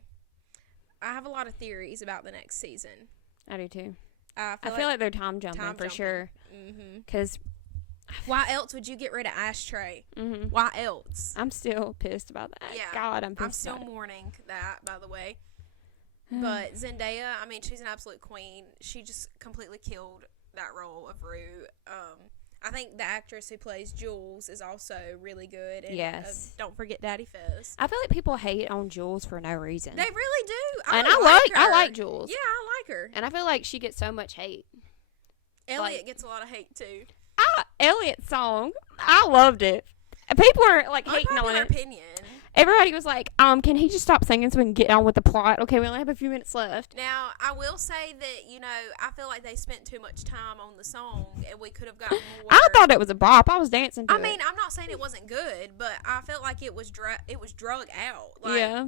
I have a lot of theories about the next season. I do too. I feel like they're time jumping for sure. Because why else would you get rid of Ashtray? Why else? I'm still pissed about that. Yeah. God, I'm pissed. I'm still about mourning that, by the way. But Zendaya, I mean, she's an absolute queen. She just completely killed that role of Rue. I think the actress who plays Jules is also really good. And, Yes. don't forget Daddy Fez. I feel like people hate on Jules for no reason. They really do. And I I like Jules. Yeah, I like her. And I feel like she gets so much hate. Elliot gets a lot of hate too. Elliot's song, I loved it. People are like hating on Unpopular it. opinion. Everybody was like, can he just stop singing so we can get on with the plot? Okay, we only have a few minutes left. Now, I will say that, I feel like they spent too much time on the song, and we could have gotten more. I thought it was a bop. I was dancing to it. I mean, I'm not saying it wasn't good, but I felt like it was drug out. Like, yeah.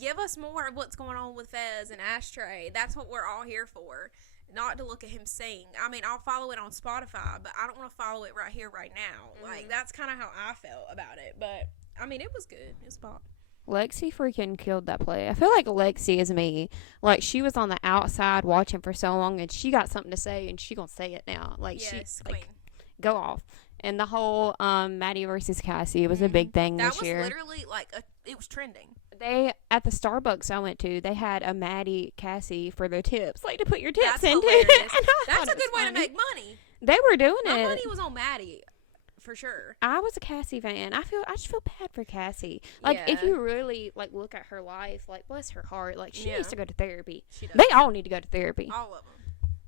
give us more of what's going on with Fez and Ashtray. That's what we're all here for. not to look at him sing. I mean, I'll follow it on Spotify, but I don't want to follow it right here, right now. Like, that's kind of how I felt about it. But, I mean, it was good. It was pop. Lexi freaking killed that play. I feel like Lexi is me. Like, she was on the outside watching for so long, and she got something to say, and she gonna say it now. Like, Yes, she, like, queen. go off. And the whole Maddie versus Cassie was a big thing That this was year. literally, like, it was trending. They, at the Starbucks I went to, they had a Maddie Cassie for their tips. Like, to put your tips That's into. hilarious. And I That's thought a it good was way to funny. make money. They were doing My it. money was on Maddie, for sure. I was a Cassie fan. I just feel bad for Cassie. Like, if Yeah. you really, like, look at her life, like, bless her heart, like, she Yeah. needs to go to therapy. She does. They all need to go to therapy. All of them.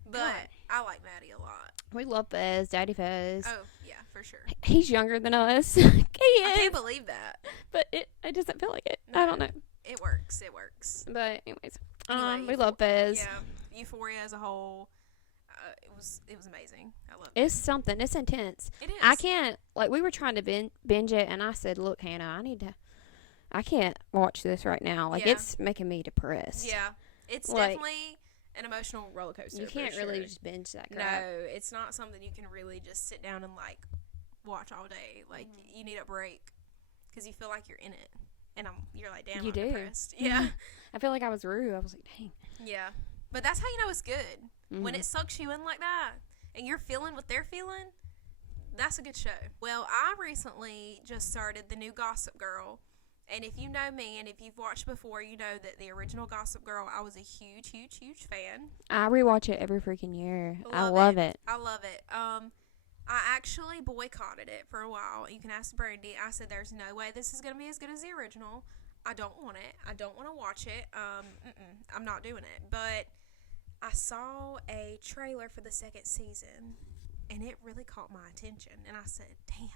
But God. I like Maddie a lot. We love Fez, Daddy Fez. Oh, yeah, for sure. He's younger than us. He I is. can't believe that. But it doesn't feel like it. No. I don't know. It works. It works. But anyways, Anyway, we love Fez. Yeah, Euphoria as a whole, it was amazing. I love It's something. It's intense. it. It is. I can't, like, we were trying to binge it, and I said, look, Hannah, I can't watch this right now. Like, Yeah. it's making me depressed. Yeah, it's Like, definitely an emotional roller coaster. You can't for really sure. just binge that crap. No, it's not something you can really just sit down and like watch all day. Like you need a break because you feel like you're in it, and you're like, damn, You I'm do. depressed. Yeah, I feel like I was rude. I was like, dang. yeah. But that's how you know it's good when Mhm. it sucks you in like that, and you're feeling what they're feeling. That's a good show. Well, I recently just started the new Gossip Girl. And if you know me and if you've watched before, you know that the original Gossip Girl, I was a huge, huge, huge fan. I rewatch it every freaking year. I Love love it. I love it. I actually boycotted it for a while. You can ask Brandy. I said, there's no way this is going to be as good as the original. I don't want it. I don't want to watch it. I'm not doing it. But I saw a trailer for the second season, and it really caught my attention. And I said, damn.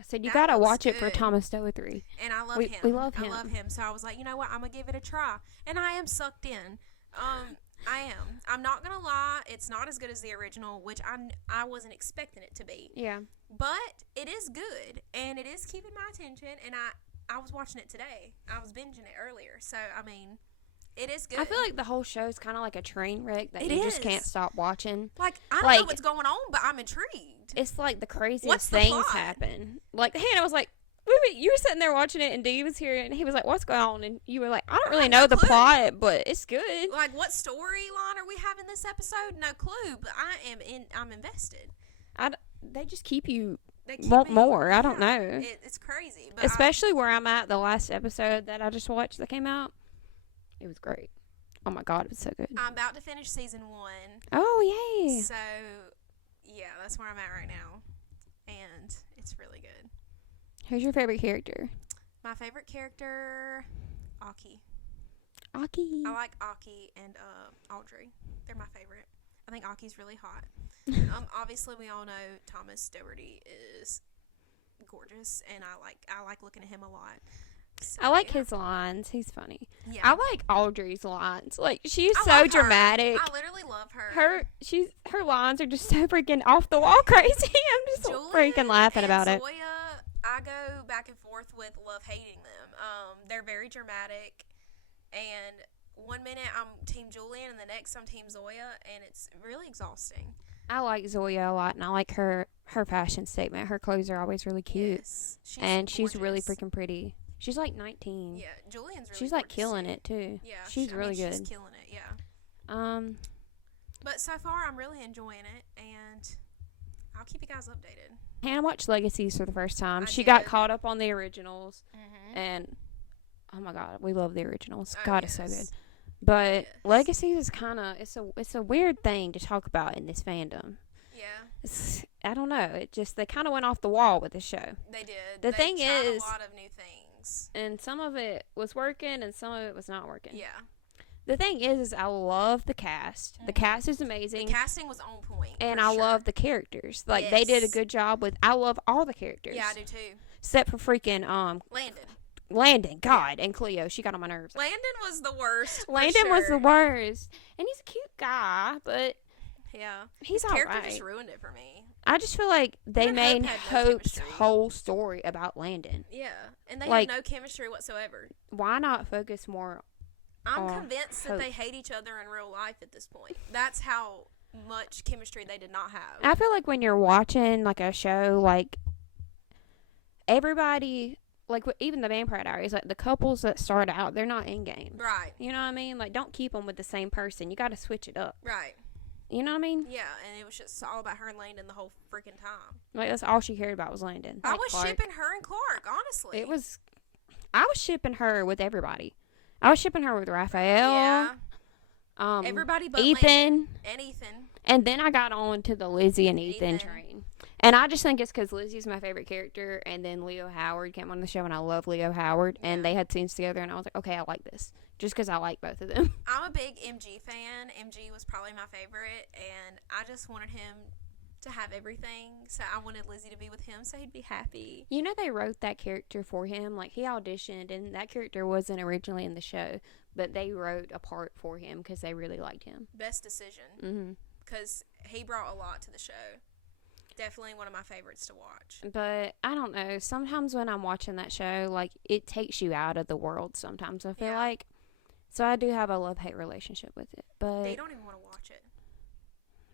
I said, you That gotta looks watch it for good. Thomas Stowery. And I love We- him. we love I him. love him. So I was like, you know what? I'm going to give it a try. And I am sucked in. I am. I'm not going to lie. It's not as good as the original, which I wasn't expecting it to be. Yeah. But it is good. And it is keeping my attention. And I was watching it today. I was binging it earlier. So, I mean, it is good. I feel like the whole show is kind of like a train wreck that It you just is. can't stop watching. Like, I don't know like- what's going on, but I'm intrigued. It's like the craziest What's the things plot? happen. Like, Hannah was like, wait, you were sitting there watching it, and Dee was here, and he was like, what's going on? And you were like, I don't really know the clue. plot, but it's good. Like, what storyline are we having this episode? No clue, but I'm invested. They just keep you They keep want me- more. I don't yeah, know. It's crazy. But Especially where I'm at, the last episode that I just watched that came out. It was great. Oh my God, it was so good. I'm about to finish season 1. Oh, yay. So, yeah, that's where I'm at right now. And it's really good. Who's your favorite character? My favorite character, Aki. Aki. I like Aki and Audrey. They're my favorite. I think Aki's really hot. Obviously, we all know Thomas Doherty is gorgeous, and I like looking at him a lot. So, I like yeah. his lines. He's funny. Yeah. I like Audrey's lines. Like, she's I so love her. dramatic. I literally love her. Her lines are just so freaking off the wall crazy. I'm just freaking Julian laughing and about it. Zoya, I go back and forth with love hating them. They're very dramatic, and one minute I'm Team Julian, and the next I'm Team Zoya, and it's really exhausting. I like Zoya a lot, and I like her fashion statement. Her clothes are always really cute, Yes, she's really gorgeous. freaking pretty. She's like 19. Yeah, Julian's really She's like gorgeous, killing too. it too. Yeah, she's really good. She's killing it. Yeah, but so far I'm really enjoying it, and I'll keep you guys updated. Hannah watched Legacies for the first time. I She got did. caught up on the originals, Mm-hmm. and oh my God, we love the originals. Oh, God, it's so good. yes. But Yes. Legacies is kind of it's a weird thing to talk about in this fandom. Yeah, I don't know. They kind of went off the wall with the show, they did. The They thing tried is- a lot of new things. and some of it was working, and some of it was not working. Yeah, The thing is I love the cast. The Mhm. cast is the amazing, casting was on point, and for I sure. love the characters. Like they did a Yes. good job with. I love all the characters. Yeah, I do too. Except for freaking Landon. Landon, God, and Cleo. She got on my nerves. Landon was the worst. for Landon was the sure. worst, and he's a cute guy, but Yeah, he's character alright. just ruined it for me. I just feel like they Him and made Hope had no Hope's chemistry. whole story about Landon. Yeah, and they Like- had no chemistry whatsoever. Why not focus more I'm or convinced that hope. they hate each other in real life at this point. That's how much chemistry they did not have. I feel like when you're watching like a show, like everybody, like even the Vampire Diaries, like the couples that start out, they're not in game. Right. You know what I mean? Like, don't keep them with the same person. You got to switch it up. Right. You know what I mean? Yeah, and it was just all about her and Landon the whole freaking time. Like, that's all she cared about was Landon. I Like was Clark. shipping her and Clark, honestly. I was shipping her with everybody. I was shipping her with Raphael. Yeah. Everybody but Ethan. Landon and Ethan. And then I got on to the Lizzie and Ethan train. And I just think it's because Lizzie's my favorite character, and then Leo Howard came on the show, and I love Leo Howard, and they had scenes together, and I was like, okay, I like this, just because I like both of them. I'm a big MG fan. MG was probably my favorite, and I just wanted him to have everything, so I wanted Lizzie to be with him so he'd be happy. You know, they wrote that character for him. Like, he auditioned, and that character wasn't originally in the show, but they wrote a part for him because they really liked him. Best decision. Because he brought a lot to the show. Definitely one of my favorites to watch. But I don't know. Sometimes when I'm watching that show, like, it takes you out of the world sometimes, I feel like. So I do have a love-hate relationship with it. But they don't even want to watch it.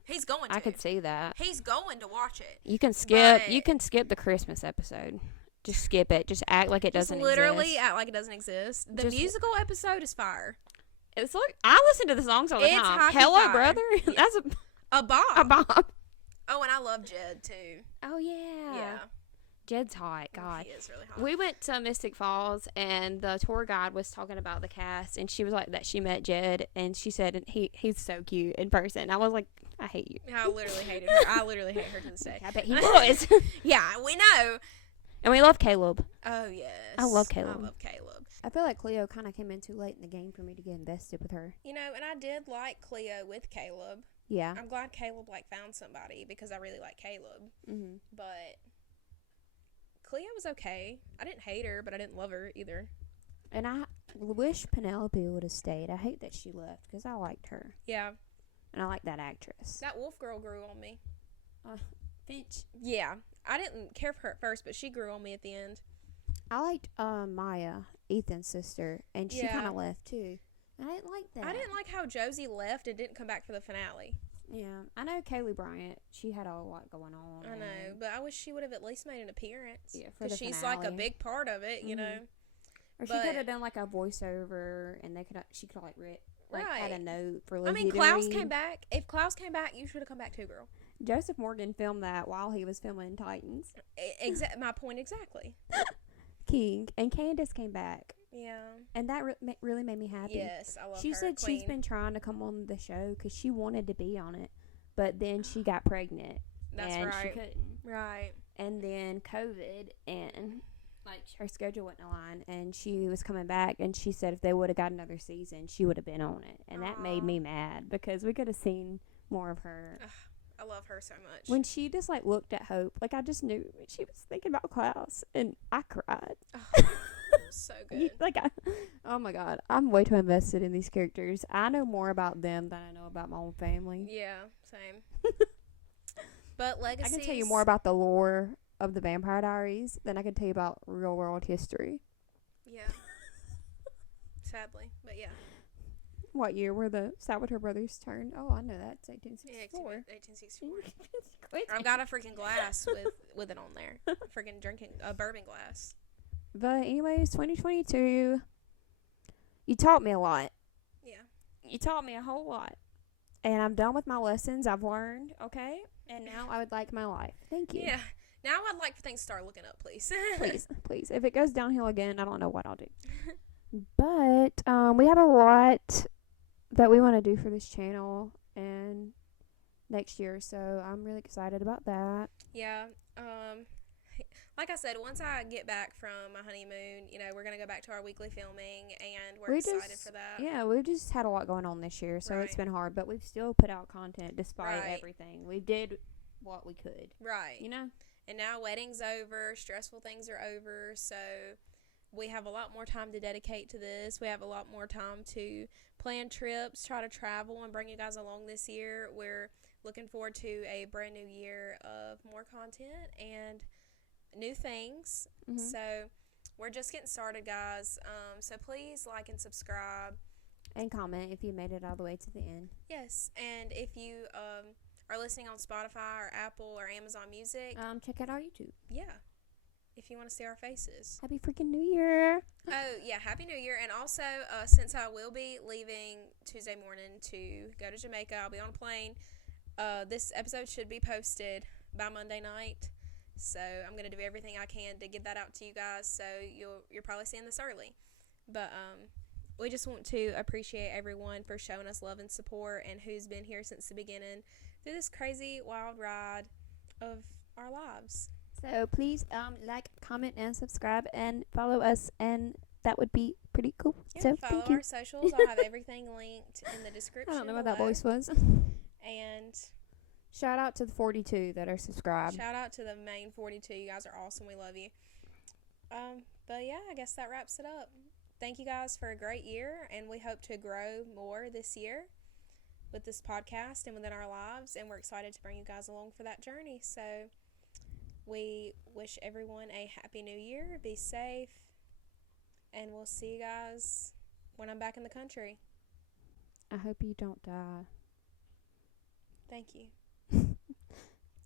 He's going to. I could see that. He's going to watch it. You can skip the Christmas episode. Just skip it. Just act like it doesn't exist. Literally act like it doesn't exist. The musical episode is fire. It's like, I listen to the songs all the time. Hello, fire. brother. That's a bop. a bop. Oh, and I love Jed too. Oh yeah. Yeah. Jed's hot. God. He is really hot. We went to Mystic Falls, and the tour guide was talking about the cast, and she was like that she met Jed, and she said he's so cute in person. I was like, I hate you. I literally hated her. I literally hate her to this day. I bet he was. Yeah, we know. And we love Caleb. Oh, yes. I love Caleb. I feel like Cleo kind of came in too late in the game for me to get invested with her. You know, and I did like Cleo with Caleb. Yeah. I'm glad Caleb, found somebody because I really like Caleb. Mm-hmm. But Cleo was okay. I didn't hate her, but I didn't love her either. And I wish Penelope would have stayed. I hate that she left because I liked her. Yeah. And I like that actress. That wolf girl grew on me. Finch. Yeah. I didn't care for her at first, but she grew on me at the end. I liked Maya, Ethan's sister, and she kind of left too. I didn't like that. I didn't like how Josie left and didn't come back for the finale. Yeah. I know Kaylee Bryant, she had a lot going on. I know, but I wish she would have at least made an appearance. Yeah, for the because she's finale. a big part of it, you know. Or she could have done a voiceover, and she could have had a note for Lizzie. I mean, Klaus came back. If Klaus came back, you should have come back too, girl. Joseph Morgan filmed that while he was filming Titans. My point exactly. King and Candace came back. Yeah. And that really made me happy. Yes, I love her. She said Queen. she's been trying to come on the show because she wanted to be on it, but then she got pregnant. That's and right. She couldn't. Right. And then COVID and her schedule went in line, and she was coming back, and she said if they would have got another season, she would have been on it, and that made me mad because we could have seen more of her. Ugh, I love her so much. When she just looked at Hope, I just knew she was thinking about Klaus, and I cried. Oh, so good. Oh my God, I'm way too invested in these characters. I know more about them than I know about my own family. Yeah, same. But Legacies, I can tell you more about the lore of the Vampire Diaries than I can tell you about real world history. Yeah. Sadly, but yeah. What year were the Salvatore brothers turned? Oh, I know that. It's 1864. Yeah, 1864. I've got a freaking glass with it on there. Freaking drinking a bourbon glass. But anyways, 2022. You taught me a lot. Yeah. You taught me a whole lot. And I'm done with my lessons. I've learned, okay? And now I would like my life. Thank you. Yeah. Now I'd like for things to start looking up, please. Please. If it goes downhill again, I don't know what I'll do. But we have a lot that we want to do for this channel and next year, so I'm really excited about that. Yeah. Like I said, once I get back from my honeymoon, we're going to go back to our weekly filming, and we're excited for that. Yeah, we've just had a lot going on this year, so Right. it's been hard, but we've still put out content despite Right. everything. We did what we could. Right. And now wedding's over, stressful things are over, so we have a lot more time to dedicate to this. We have a lot more time to plan trips, try to travel, and bring you guys along this year. We're looking forward to a brand new year of more content and new things. So we're just getting started, guys. So please like and subscribe. And comment if you made it all the way to the end. Yes, and if you are listening on Spotify or Apple or Amazon Music, Check out our YouTube. yeah, if you want to see our faces. Happy freaking New Year! Oh, yeah, Happy New Year. And also, since I will be leaving Tuesday morning to go to Jamaica, I'll be on a plane. This episode should be posted by Monday night. So I'm going to do everything I can to get that out to you guys. So you're probably seeing this early. But we just want to appreciate everyone for showing us love and support and who's been here since the beginning through this crazy, wild ride of our lives. So please like, comment, and subscribe, and follow us, and that would be pretty cool. Yeah, so follow thank you. our socials. I'll have everything linked in the description. I don't know what below. that voice was. And Shout out to the 42 that are subscribed. shout out to the main 42. You guys are awesome. We love you. But yeah, I guess that wraps it up. Thank you guys for a great year, and we hope to grow more this year with this podcast and within our lives, and we're excited to bring you guys along for that journey. So we wish everyone a happy new year. Be safe, and we'll see you guys when I'm back in the country. I hope you don't die. Thank you.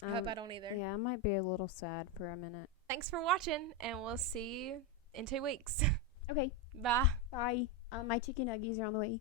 I hope I don't either. Yeah, I might be a little sad for a minute. Thanks for watching, and we'll see you in 2 weeks. Okay, Bye. bye. My chicken nuggies are on the way.